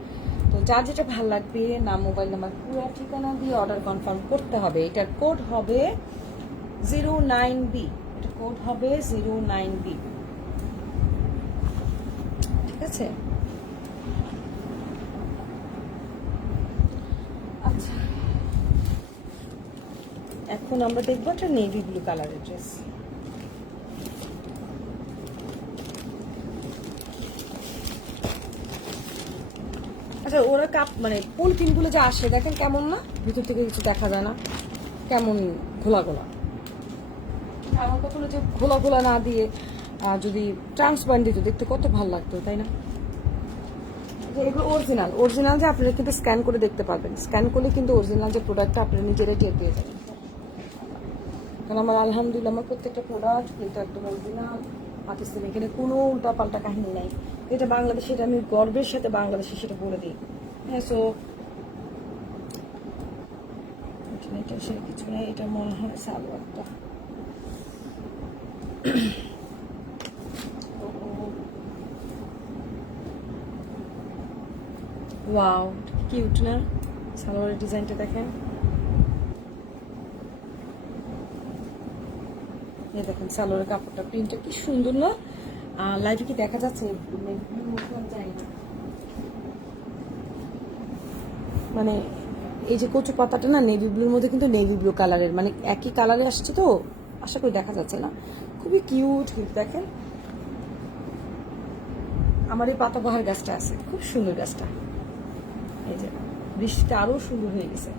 তো যার যেটা ভালো লাগবে নাম, মোবাইল নাম্বার, পুরো ঠিকানা দিয়ে অর্ডার কনফার্ম করতে হবে। এটার কোড হবে 09B, এটা কোড হবে 09B, ঠিক আছে। আচ্ছা এখন আমরা দেখবো একটা নেভি ব্লু কালারের ড্রেস। আচ্ছা ওরা কাপ মানে পলিথিনগুলো যা আসে দেখেন কেমন, না ভিতর থেকে কিছু দেখা যায় না, কেমন ঘোলা ঘোলা। আমার কথা হলো যে ঘোলা ঘোলা না দিয়ে যদি ট্রান্সপারেন্ট দিত দেখতে কত ভালো লাগতো, তাই না। এগুলো অরিজিনাল, অরিজিনাল যে আপনারা কিন্তু স্ক্যান করে দেখতে পারবেন, স্ক্যান করলে কিন্তু অরিজিনাল যে প্রোডাক্টটা আপনারা নিজেরাই টের পেয়ে যাবেন। কারণ আমার আলহামদুলিল্লাহ আমার প্রত্যেকটা প্রোডাক্ট কিন্তু একদম অরিজিনাল পাকিস্তানি, এখানে কোনো উল্টা পাল্টা কাহিনী নাই। এটা বাংলাদেশে, এটা আমি গর্বের সাথে বাংলাদেশে সেটা বলে দিই। হ্যাঁ সো এটা সে কিছু নেই, এটা মনে হয় সালোয়ারটা। ওয়াও কিউট না সালোয়ারের ডিজাইনটা দেখেন, এই দেখেন সালোয়ারের কাপড়টা, প্রিন্টটা কি সুন্দর না। লাইভে কি দেখা যাচ্ছে মানে এই যে কচু পাতাটা না নেভি ব্লুর মধ্যে, কিন্তু নেভি ব্লু কালারের, মানে একই কালারে আসছে, তো আশা করি দেখা যাচ্ছে না, খুবই কিউট কিন্তু দেখেন। আমার এই পাতাবাহার গাছটা আছে, খুব সুন্দর গাছটা, এই যে বৃষ্টিটা আরো সুন্দর হয়ে গেছে,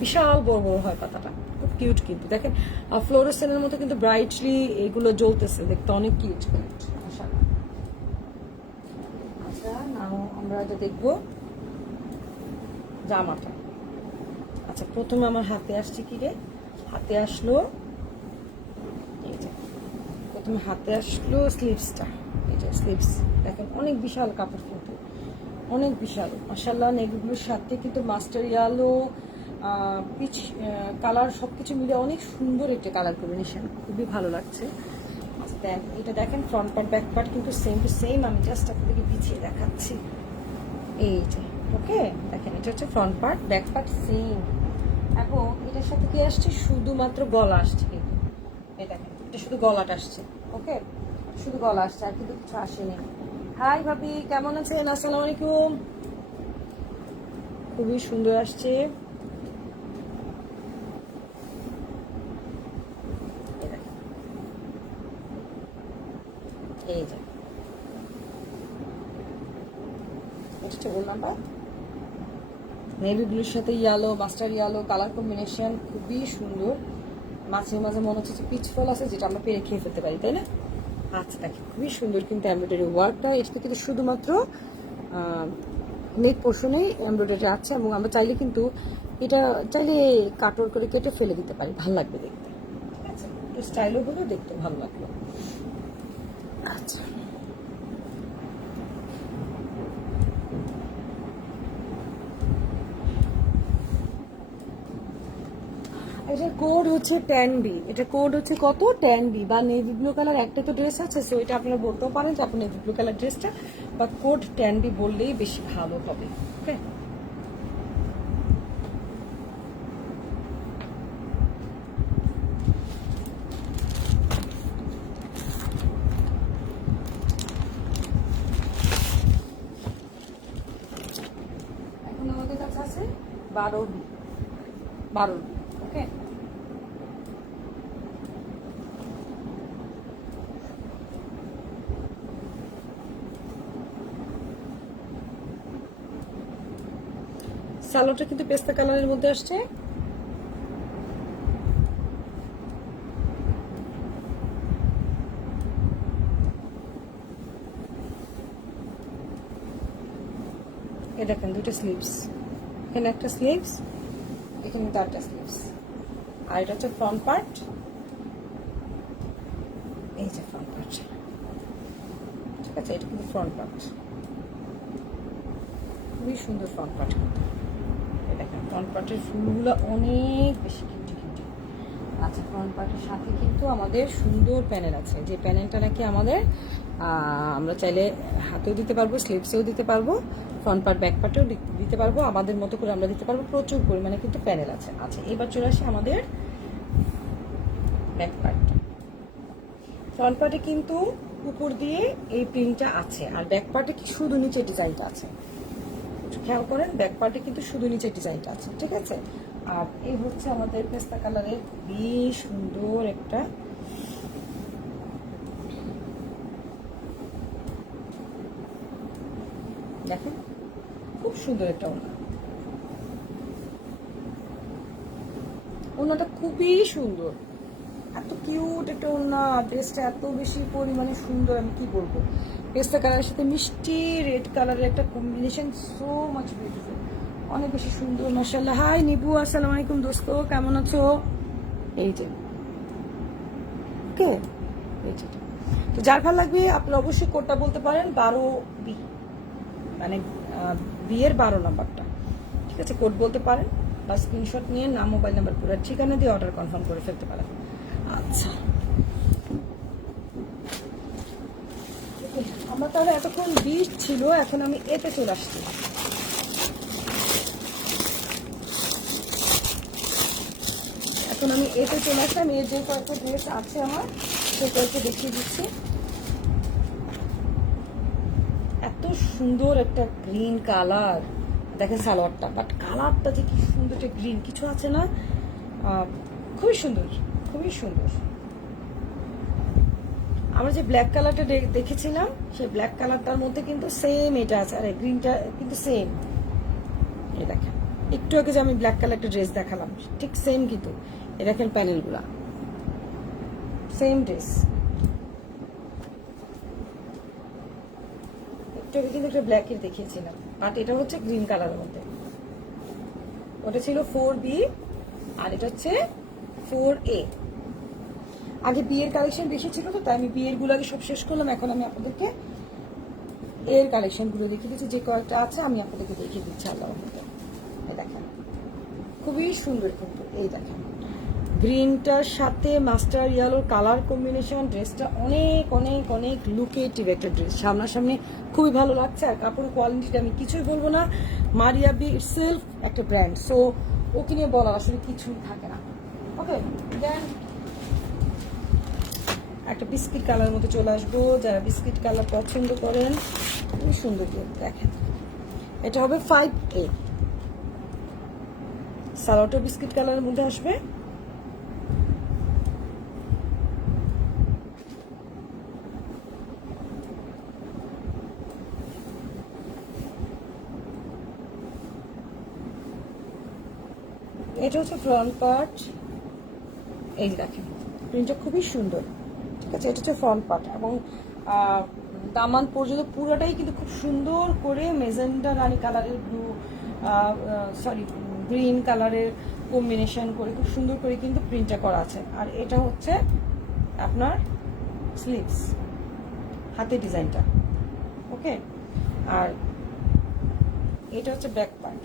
বিশাল বড় বড় হয় পাতাটা, খুব কিউট কিন্তু দেখেন। ফ্লোরেসেন্টের মতো কিন্তু ব্রাইটলি এগুলো জ্বলতেছে, দেখতে অনেক কিউট কিউট। আচ্ছা নাও আমরা যে দেখবো জামাটা। আচ্ছা প্রথমে আমার হাতে আসছে কি রে, হাতে আসলো এই যে, প্রথমে হাতে আসলো স্লিভসটা, এই যে স্লিভস দেখেন অনেক বিশাল কাপড় কিন্তু, অনেক বিশাল মাশাআল্লাহ। নেভিগুলোর সাথে কিন্তু মাস্টার ইয়েলো, পিচ কালার সবকিছু মিলে অনেক সুন্দর একটা কালার কম্বিনেশন, খুবই ভালো লাগছে। আচ্ছা দেন এটা দেখেন ফ্রন্ট পার্ট ব্যাক পার্ট কিন্তু সেম টু সেম, আমি জাস্ট আপনাদেরকে পিছিয়ে দেখাচ্ছি, এই যে ওকে দেখেন এটা হচ্ছে front part, back part same, এবং এটার সাথে কি আসছে শুধুমাত্র গলা আসছে, কিন্তু এই দেখেন এটা শুধু গলাটা আসছে, ওকে শুধু গলা আসছে, আর কিন্তু কিছু আসেনি। হাই ভাবি কেমন আছেন, আসসালামু আলাইকুম, খুবই সুন্দর আসছে। এই যে এটা হচ্ছে ওর নাম্বার, নেভি ব্লুর সাথে yellow, master yellow colour combination খুবই সুন্দর। মাঝে মাঝে মনে হচ্ছে পিচ ফল আছে যেটা আমরা পেরে খেয়ে ফেলতে পারি, তাই না। আচ্ছা দেখি খুবই সুন্দর কিন্তু এমব্রয়ডারি ওয়ার্কটা, এটা কিন্তু শুধুমাত্র নেক পোর্শনেই এমব্রয়ডারি আছে, এবং আমরা চাইলে কিন্তু এটা চাইলে কাটওয়ার করে কেটে ফেলে দিতে পারি, ভালো লাগবে দেখতে, ঠিক আছে, একটু স্টাইলও হলো, দেখতে ভালো লাগলো। আচ্ছা, এটার কোড হচ্ছে 10B। এটা কোড হচ্ছে কত? 10B। বা নেভি ব্লু কালার একটা তো ড্রেস আছে, সো এটা আপনারা বলতেও পারেন যে আপনি নেভি ব্লু কালার ড্রেসটা, বা কোড 10B বললেই বেশি ভালো হবে। ওকে, এখন আমাদের কাছে আছে 12B। 12B। ওকে, সালোয়ারটা কিন্তু পেস্তা কালারের মধ্যে আসছে। এ দেখেন দুটো স্লিভস, এখানে একটা স্লিভস, এখানে চারটা স্লিভস, আর এটা হচ্ছে ফ্রন্ট পার্ট। এই যে ফ্রন্ট পার্ট, ঠিক আছে, এটা কিন্তু ফ্রন্ট পার্ট, খুবই সুন্দর ফ্রন্ট পার্ট কিন্তু। দেখেন ফ্রন্ট পার্টের ফুলগুলো অনেক বেশি কিউটি কিউটি। আচ্ছা, ফ্রন্ট পার্টের সাথে কিন্তু আমাদের সুন্দর প্যানেল আছে, যে প্যানেলটা নাকি আমাদের আমরা চাইলে হাতেও দিতে পারবো, স্লিভসেও দিতে পারবো, ফ্রন্ট পার্ট ব্যাক পার্টেও দিতে পারবো, আমাদের মতো করে আমরা দিতে পারবো। প্রচুর পরিমাণে কিন্তু প্যানেল আছে। আচ্ছা, এবার চলে আসে আমাদের ব্যাক পার্টটা। ফ্রন্ট পার্টে কিন্তু উপর দিয়ে এই প্রিন্টটা আছে, আর ব্যাক পার্টে কি শুধু নিচে ডিজাইনটা আছে। খেয়াল করেন, ব্যাক পার্টে কিন্তু শুধু নিচে ডিজাইনটা আছে, ঠিক আছে। আর এই হচ্ছে আমাদের পেস্তা কালারের বেশ সুন্দর একটা দেখেন, খুব সুন্দর একটা ওড়না। ওড়নাটা খুবই সুন্দর, এত কিউট একটা ওড়না। ড্রেসটা এত বেশি পরিমাণে সুন্দর, আমি কি বলবো। পেস্তা কালারের সাথে মিষ্টি রেড কালারের একটা কম্বিনেশন, সো মাচ বিউটিফুল, অনেক বেশি সুন্দর, মাশাআল্লাহ। হাই নিবু, আসসালামু আলাইকুম দোস্ত, কেমন আছো? এই যে ওকে, এই যে, তো যার ভালো লাগবে আপনারা অবশ্যই কোডটা বলতে পারেন, 12B, মানে বিয়ের 12 নাম্বারটা, ঠিক আছে। কোড বলতে পারেন বা স্ক্রিনশট নিয়ে নাম, মোবাইল নাম্বার, পুরো ঠিকানা দিয়ে অর্ডার কনফার্ম করে ফেলতে পারেন। আচ্ছা, আমরা তাহলে এতক্ষণ 20 ছিল, এখন আমি এতে চলে আসছি। এখন আমি এতে চলে আসলাম। এর যে কয়েকটা ড্রেস আছে আমার, সে কয়েকটা দেখিয়ে দিচ্ছি। এত সুন্দর একটা গ্রিন কালার, দেখেন সালোয়ারটা, বাট কালারটা যে কি সুন্দর একটা গ্রিন, কিছু আছে না, খুবই সুন্দর, খুবই সুন্দর। আমরা যে ব্ল্যাক কালারটা দেখেছিলাম, সেই ব্ল্যাক কালারটার মধ্যে কিন্তু সেম এটা আছে, আর গ্রিনটা কিন্তু সেম। এই দেখেন, একটু আগে যে আমি ব্ল্যাক কালার একটা ড্রেস দেখালাম, ঠিক সেম কিন্তু। এ দেখেন প্যানেলগুলা, সেম ড্রেস। একটু আগে কিন্তু একটা ব্ল্যাকের দেখিয়েছিলাম, বাট এটা হচ্ছে গ্রিন কালারের মধ্যে। ওটা ছিল 4B, আর এটা হচ্ছে 4A। আগে বিয়ের কালেকশন বেশি ছিল, তো তাই আমি বিয়ের গুলো আগে সব শেষ করলাম। এখন আমি আপনাদেরকে এর কালেকশন গুলো দেখিয়ে দিচ্ছি, যে কয়েকটা আছে আমি আপনাদেরকে দেখিয়ে দিচ্ছি। আল্লাহ দেখেন, খুবই সুন্দর কিন্তু। এই দেখেন, গ্রিনটার সাথে মাস্টার ইয়েলোর কালার কম্বিনেশন, ড্রেসটা অনেক অনেক অনেক লুকেটিভ একটা ড্রেস, সামনাসামনি খুবই ভালো লাগছে। আর কাপড় কোয়ালিটিটা আমি কিছুই বলবো না, মারিয়া বি ইটসেলফ একটা ব্র্যান্ড, সো ওকে নিয়ে বলার আসলে কিছুই থাকে না। ওকে, দেন একটা বিস্কিট কালার মতো চলে আসবো, যারা বিস্কিট কালার পছন্দ করেন। খুবই সুন্দর দেখেন, এটা হবে 5A। সালোয়ারটা বিস্কিট কালারের মধ্যে আসবে। এটা হচ্ছে ফ্রন্ট পার্ট, এই দেখেন প্রিন্টটা খুবই সুন্দর, ঠিক আছে। এটা হচ্ছে ফ্রন্ট পার্ট, এবং দামান পর্যন্ত পুরোটাই কিন্তু খুব সুন্দর করে মেজেন্ডা রানি কালারের, ব্লু সরি গ্রিন কালারের কম্বিনেশন করে খুব সুন্দর করে কিন্তু প্রিন্টটা করা আছে। আর এটা হচ্ছে আপনার স্লিভস, হাতে ডিজাইনটা, ওকে। আর এটা হচ্ছে ব্যাক পার্ট,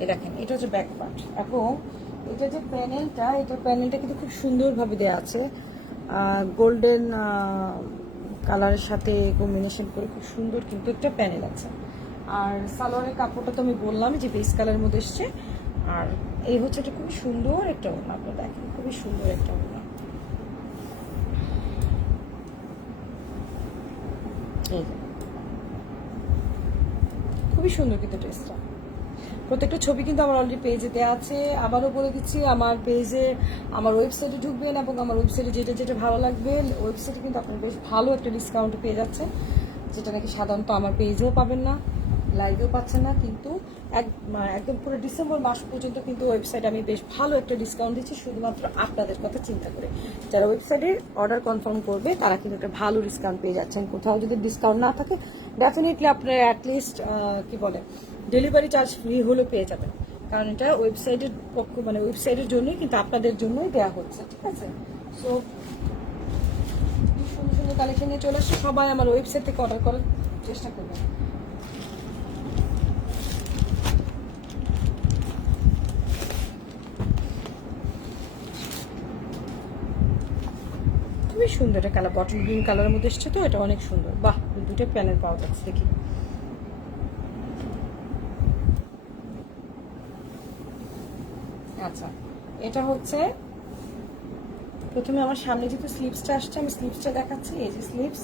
এই দেখেন এটা হচ্ছে ব্যাক পার্ট। এবং এটা যে প্যানেলটা, এটা প্যানেলটা কিন্তু খুব সুন্দরভাবে দেওয়া আছে, গোল্ডেন কালারের সাথে কম্বিনেশন করে খুব সুন্দর কিন্তু একটা প্যানেল আছে। আর সালোয়ারের কাপড়টা তো আমি বললাম যে বেস কালারের মধ্যে এসছে। আর এই হচ্ছে এটা খুবই সুন্দর একটা ওড়না, আপনারা দেখেন খুবই সুন্দর একটা ওড়না। এই যে খুবই সুন্দর কিন্তু ড্রেসটা। প্রত্যেকটা ছবি কিন্তু আমার অলরেডি পেজে দেওয়া আছে। আবারও বলে দিচ্ছি, আমার পেজে আমার ওয়েবসাইটে ঢুকবেন এবং আমার ওয়েবসাইটে যেটা যেটা ভালো লাগবে, ওয়েবসাইটে কিন্তু আপনার বেশ ভালো একটা ডিসকাউন্ট পেয়ে যাচ্ছে, যেটা নাকি সাধারণত আমার পেজেও পাবেন না, লাইভেও পাচ্ছেন না। কিন্তু একদম পুরো ডিসেম্বর মাস পর্যন্ত কিন্তু ওয়েবসাইটে আমি বেশ ভালো একটা ডিসকাউন্ট দিচ্ছি, শুধুমাত্র আপনাদের কথা চিন্তা করে। যারা ওয়েবসাইটে অর্ডার কনফার্ম করবে তারা কিন্তু একটা ভালো ডিসকাউন্ট পেয়ে যাচ্ছেন। কোথাও যদি ডিসকাউন্ট না থাকে, ডেফিনেটলি আপনারা অ্যাটলিস্ট কি বলে ডেলিভারি চার্জ ফ্রি হলেও পেয়ে যাবেন, কারণ এটা ওয়েবসাইটের পক্ষ, মানে ওয়েবসাইটের জন্যই কিন্তু আপনাদের জন্যই দেওয়া হচ্ছে, ঠিক আছে। সো সুন্দর সুন্দর কালেকশন নিয়ে চলে আসছে, সবাই আমার ওয়েবসাইট থেকে অর্ডার করার চেষ্টা করবেন। খুবই সুন্দর এটা কালার, বটল গ্রিন কালারের মধ্যে এসছে, তো এটা অনেক সুন্দর। বাহ, দুটো প্যানেল পাওয়া যাচ্ছে, দেখি। আচ্ছা, এটা হচ্ছে প্রথমে আমার সামনে যেহেতু স্লিভসটা আসছে, আমি স্লিভসটা দেখাচ্ছি। এই যে স্লিভস,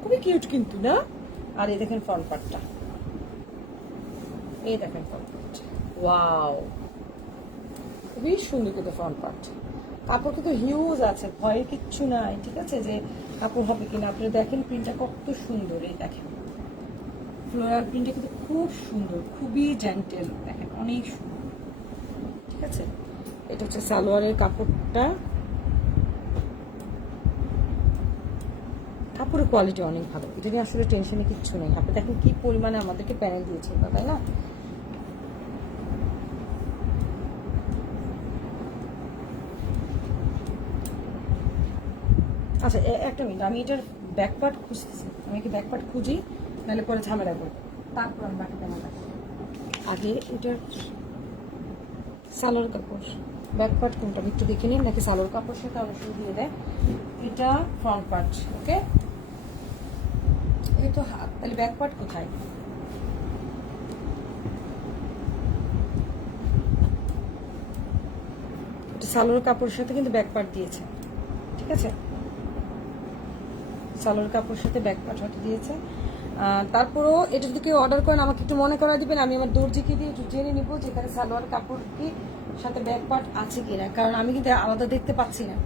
খুবই কিউট কিন্তু না। আর এই দেখেন ফ্রন্ট পার্টটা, এই দেখেন ফ্রন্ট পার্ট, ওয়াও, খুবই সুন্দর কিন্তু ফ্রন্ট পার্ট। কাপড় কিন্তু হিউজ আছে, ভয়ের কিচ্ছু নাই, ঠিক আছে, যে কাপড় হবে কিনা। আপনি দেখেন প্রিন্টটা কত সুন্দর, এই দেখেন ফ্লোরাল প্রিন্টটা কিন্তু খুব সুন্দর, খুবই জেন্টেল, দেখেন অনেক সুন্দর, ঠিক আছে। এটা হচ্ছে সালোয়ারের কাপড়টা, কাপড়ের কোয়ালিটি অনেক ভালো, এটা নিয়ে আসলে টেনশনে কিচ্ছু নেই। আপনি দেখেন কি পরিমাণে আমাদেরকে প্যানেল দিয়েছে, তাই না। আচ্ছা একটা মিনিট, আমি এটার ব্যাক পার্ট খুঁজতেছি, আমি কি ব্যাক পার্ট খুঁজি, নাহলে পরে ঝামেলা করবো, তারপর আমি বাকি প্যানেল দেখাবো। আগে এটার সালোয়ার কাপড় ব্যাক পার্ট কোনটা একটু দেখে নিন, নাকি সালোয়ার কাপড় সাথে অবশ্যই দিয়ে দেয়। এটা ফ্রন্ট পার্ট, ওকে। এই তো হাত, তাহলে ব্যাক পার্ট কোথায়? এটা সালোয়ার কাপড়ের সাথে কিন্তু ব্যাক পার্ট দিয়েছে, ঠিক আছে, সালোয়ার কাপড়ের সাথে ব্যাক পার্ট হতে দিয়েছে। তারপরও এটা যদি কেউ অর্ডার করেন আমাকে একটু মনে করা দিবেন, আমি আমার দর্জিকে দিয়ে একটু জেনে নিবো যেখানে সালোয়ার কাপড় কি সাথে ব্যাক পার্ট আছে কিনা, কারণ আমি কিন্তু আলাদা দেখতে পাচ্ছি না।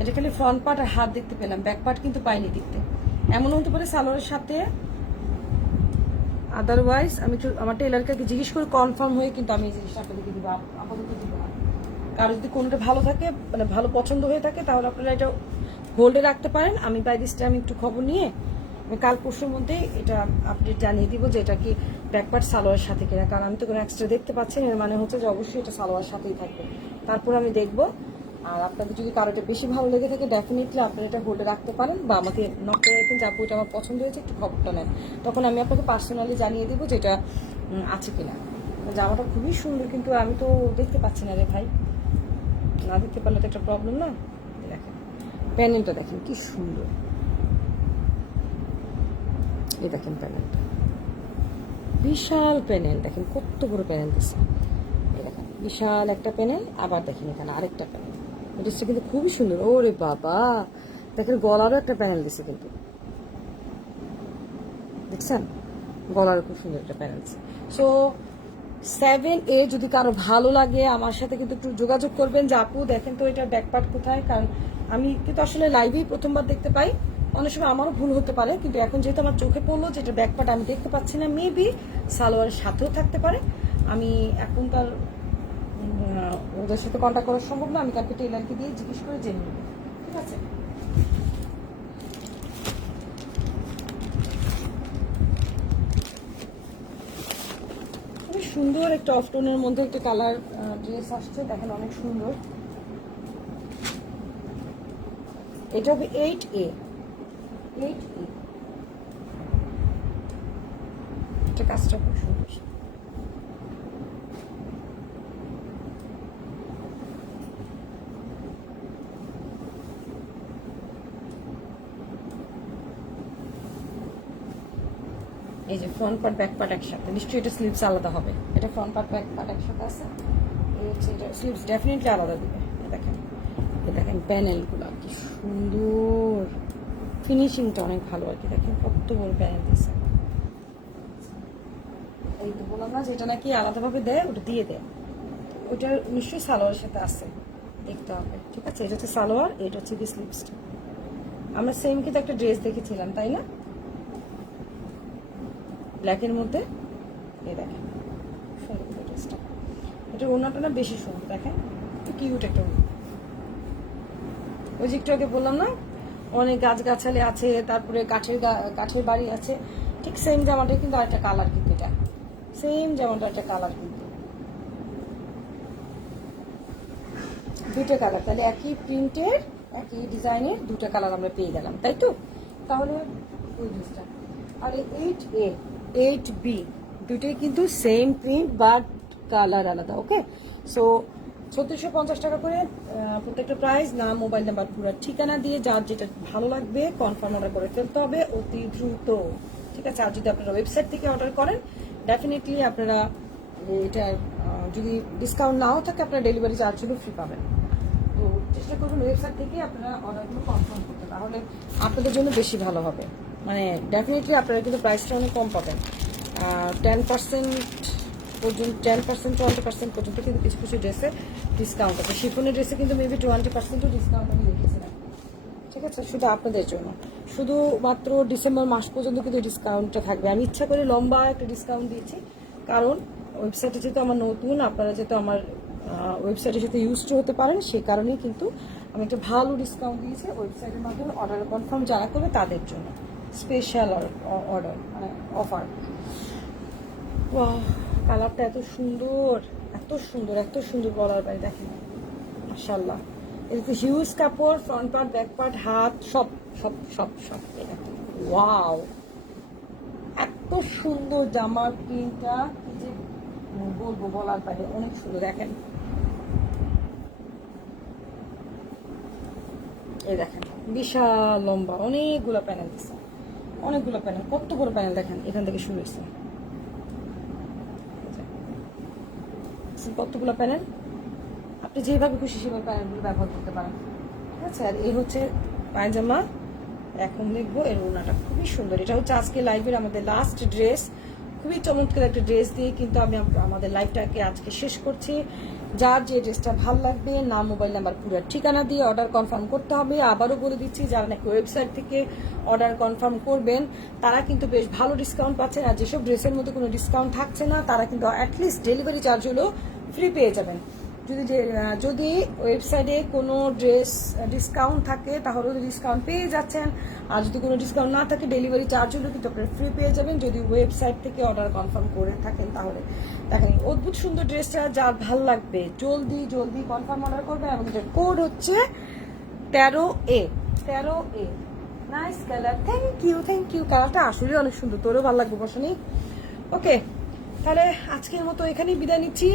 এটা খালি ফ্রন্ট পার্ট আর হাত দেখতে পেলাম, ব্যাক পার্ট কিন্তু পাইনি দেখতে। এমন হতে পারে সালোয়ারের সাথে, আদারওয়াইজ আমি একটু আমার টেলারকে জিজ্ঞেস করে কনফার্ম হয়ে কিন্তু আমি এই জিনিসটা আপনাদেরকে দিব, আপাতত দিব না। কারো যদি কোনটা ভালো থাকে, মানে ভালো পছন্দ হয়ে থাকে, তাহলে আপনারা এটা হোল্ডে রাখতে পারেন। আমি বাই দিস টাইম একটু খবর নিয়ে আমি কাল পরশুর মধ্যে এটা আপডেট জানিয়ে দিব যে এটা কি ব্যাকপার্ট সালোয়ারের সাথে কিনা, কারণ আমি তো কোনো এক্সট্রা দেখতে পাচ্ছি না। এর মানে হচ্ছে যে অবশ্যই এটা সালোয়ার সাথেই থাকবে, তারপর আমি দেখবো। আর আপনাদের যদি কারো এটা বেশি ভালো লেগে থাকে, ডেফিনেটলি আপনারা এটা হোল্ডে রাখতে পারেন, বা আমাকে নক করে রাখেন যে আপু এটা আমার পছন্দ হয়েছে, একটু খবরটা নেন। তখন আমি আপনাকে পার্সোনালি জানিয়ে দেবো যে এটা আছে কিনা। জামাটা খুবই সুন্দর, কিন্তু আমি তো দেখতে পাচ্ছি না রে ভাই, না দেখতে পারলে তো একটা প্রবলেম না। দেখেন প্যানেলটা, দেখেন কি সুন্দর, এই দেখেন প্যানেলটা, বিশাল প্যানেল, দেখেন কত বড় প্যানেল দিচ্ছে, এই দেখেন বিশাল একটা প্যানেল। আবার দেখেন এখানে আরেকটা প্যানেল, ড্রেসটা কিন্তু খুবই সুন্দর। ওরে বাবা, দেখেন গলারও একটা প্যানেল দিচ্ছে, কিন্তু দেখছেন গলারও খুব সুন্দর একটা প্যানেল দিচ্ছে। সো 7A যদি কারো ভালো লাগে আমার সাথে কিন্তু একটু যোগাযোগ করবেন যে আপু দেখেন তো এটা ব্যাকপার্ট কোথায়, কারণ আমি কিন্তু আসলে লাইভেই প্রথমবার দেখতে পাই, অনেক সময় আমারও ভুল হতে পারে, কিন্তু এখন যেহেতু আমার চোখে পড়লো যে এটা ব্যাকপার্ট আমি দেখতে পাচ্ছি না, মেবি সালোয়ারের সাথেও থাকতে পারে। আমি এখন তার ওদের সাথে কন্ট্যাক্ট করা সম্ভব না, আমি কালকে টেলারকে দিয়ে জিজ্ঞেস করে জেনে নেব, ঠিক আছে। খুবই সুন্দর একটা অফ টোনের মধ্যে একটা কালার ড্রেস আসছে, দেখেন অনেক সুন্দর। এটা হবে 8A, 8A এটা কাজটা খুব সুন্দর। এই যে ফ্রন্ট পার্ট ব্যাক পার্ট একসাথে, নিশ্চয়ই এটা স্লিভস আলাদা হবে, এটা ফ্রন্ট পার্ট ব্যাক পার্ট একসাথে আছে, এই হচ্ছে এটা স্লিভস ডেফিনেটলি আলাদা দিবে। দেখেন দেখেন প্যানেলগুলো কি সুন্দর, ফিনিশিংটা অনেক ভালো আর কি। দেখেন কত বড় প্যানেল দিয়েছে, এই তো বললাম না যেটা নাকি আলাদাভাবে দেয় ওটা দিয়ে দেয়, ওটা নিশ্চয়ই সালোয়ারের সাথে আছে, দেখতে হবে। ঠিক আছে, এটা হচ্ছে সালোয়ার, এটা হচ্ছে কি স্লিভসটা। আমরা সেম কিন্তু একটা ড্রেস দেখেছিলাম তাই না, ব্ল্যাকের মধ্যে। এই দেখেন সুন্দর ড্রেসটা, এটা ওনাটা না বেশি সুন্দর, দেখেন একটু কিউট একটা ওনা। ওই যে একটু আগে বললাম না অনেক গাছগাছালি আছে, তারপরে কাঠের বাড়ি আছে, ঠিক সেম জামাটা কিন্তু আরেকটা কালার, কিন্তু এটা সেম জামাটা একটা কালার, কিন্তু দুটো কালার, তাহলে একই প্রিন্টের একই ডিজাইনের দুটো কালার আমরা পেয়ে গেলাম, তাই তো? তাহলে ওই ড্রেসটা আর 8A 8B দুটোই কিন্তু সেম প্রিন্ট বাট কালার আলাদা। ওকে, সো 3650 টাকা করে প্রত্যেকটা প্রাইস, নাম মোবাইল নাম্বার পুরো ঠিকানা দিয়ে যার যেটা ভালো লাগবে কনফার্ম অর্ডার করে ফেলতে হবে অতি দ্রুত। ঠিক আছে, আর যদি আপনারা ওয়েবসাইট থেকে অর্ডার করেন ডেফিনেটলি আপনারা এটা যদি ডিসকাউন্ট নাও থাকে আপনারা ডেলিভারি চার্জগুলো ফ্রি পাবেন। তো চেষ্টা করবেন ওয়েবসাইট থেকে আপনারা অর্ডারগুলো কনফার্ম করতে, তাহলে আপনাদের জন্য বেশি ভালো হবে। মানে ডেফিনেটলি আপনারা কিন্তু প্রাইসটা অনেক কম পাবেন, 10% পর্যন্ত, 10% 20% পর্যন্ত কিন্তু কিছু কিছু ড্রেসে ডিসকাউন্ট আছে। শিফনের ড্রেসে কিন্তু মেবি 20%ও ডিসকাউন্ট আমি রেখেছিলাম। ঠিক আছে, শুধু আপনাদের জন্য, শুধুমাত্র ডিসেম্বর মাস পর্যন্ত কিন্তু ডিসকাউন্টটা থাকবে। আমি ইচ্ছা করে লম্বা একটা ডিসকাউন্ট দিয়েছি, কারণ ওয়েবসাইটে যেহেতু আমার নতুন, আপনারা যেহেতু আমার ওয়েবসাইটের সাথে ইউজড হতে পারেন, সেই কারণেই কিন্তু আমি একটা ভালো ডিসকাউন্ট দিয়েছি। ওয়েবসাইটের মাধ্যমে অর্ডার কনফার্ম যারা করবে তাদের জন্য স্পেশাল অর্ডার, মানে অফার। কালারটা এত সুন্দর, এত সুন্দর, এত সুন্দর বলার বাইরে। দেখেন মাশাআল্লাহ, এটা তো হিউজ কাপড়, ফ্রন্ট পার্ট ব্যাক পার্ট হাত সব সব সব সব। ওয়াও, এত সুন্দর জামার প্রিন্টটা কি যে বলবো, বলার বাইরে অনেক সুন্দর। দেখেন এই দেখেন বিশাল লম্বা, অনেকগুলো প্যানেল দিচ্ছে, অনেকগুলো প্যানেল, কত বড় প্যানেল দেখেন, এখান থেকে শুরু হয়েছে কতগুলো প্যানেল। আপনি যেভাবে খুশি সেভাবে প্যানেলগুলো ব্যবহার করতে পারেন। ঠিক আছে, আর এই হচ্ছে পায়জামা। এখন দেখবো এর ওড়নাটা, খুবই সুন্দর। এটা হচ্ছে আজকে লাইভের আমাদের লাস্ট ড্রেস, খুবই চমৎকার একটা ড্রেস দিয়ে কিন্তু আমি আমাদের লাইভটাকে আজকে শেষ করছি। যার যে ড্রেসটা ভালো লাগবে নাম মোবাইল নাম্বার পুরো ঠিকানা দিয়ে অর্ডার কনফার্ম করতে হবে। আবারও বলে দিচ্ছি, যারা নাকি ওয়েবসাইট থেকে অর্ডার কনফার্ম করবেন তারা কিন্তু বেশ ভালো ডিসকাউন্ট পাচ্ছেন, আর যেসব ড্রেসের মধ্যে কোনো ডিসকাউন্ট থাকছে না তারা কিন্তু অ্যাটলিস্ট ডেলিভারি চার্জ হলো ফ্রি পেয়ে যাবেন। যদি ওয়েবসাইটে কোনো ড্রেস ডিসকাউন্ট থাকে তাহলে ডিসকাউন্ট পেয়ে যাচ্ছেন, আর যদি কোনো ডিসকাউন্ট না থাকে ডেলিভারি চার্জগুলো কিন্তু আপনারা ফ্রি পেয়ে যাবেন যদি ওয়েবসাইট থেকে অর্ডার কনফার্ম করে থাকেন। তাহলে দেখেন অদ্ভুত সুন্দর ড্রেসটা, যার ভাল লাগবে জলদি জলদি কনফার্ম অর্ডার করবেন। এবং এটার কোড হচ্ছে 13A 13A। Nice colour, thank you. কালারটা আসলে অনেক সুন্দর, তোরও ভালো লাগবে বসনি। ওকে, তাহলে আজকের মতো এখানেই বিদায় নিচ্ছি।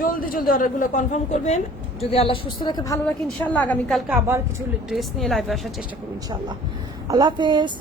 জলদি জলদি অর্ডারগুলো কনফার্ম করবেন, যদি আল্লাহ সুস্থ রাখে ভালো রাখে ইনশাল্লাহ আগামীকালকে আবার কিছু ড্রেস নিয়ে লাইভে আসার চেষ্টা করবো ইনশাল্লাহ। আল্লাহ হাফেজ।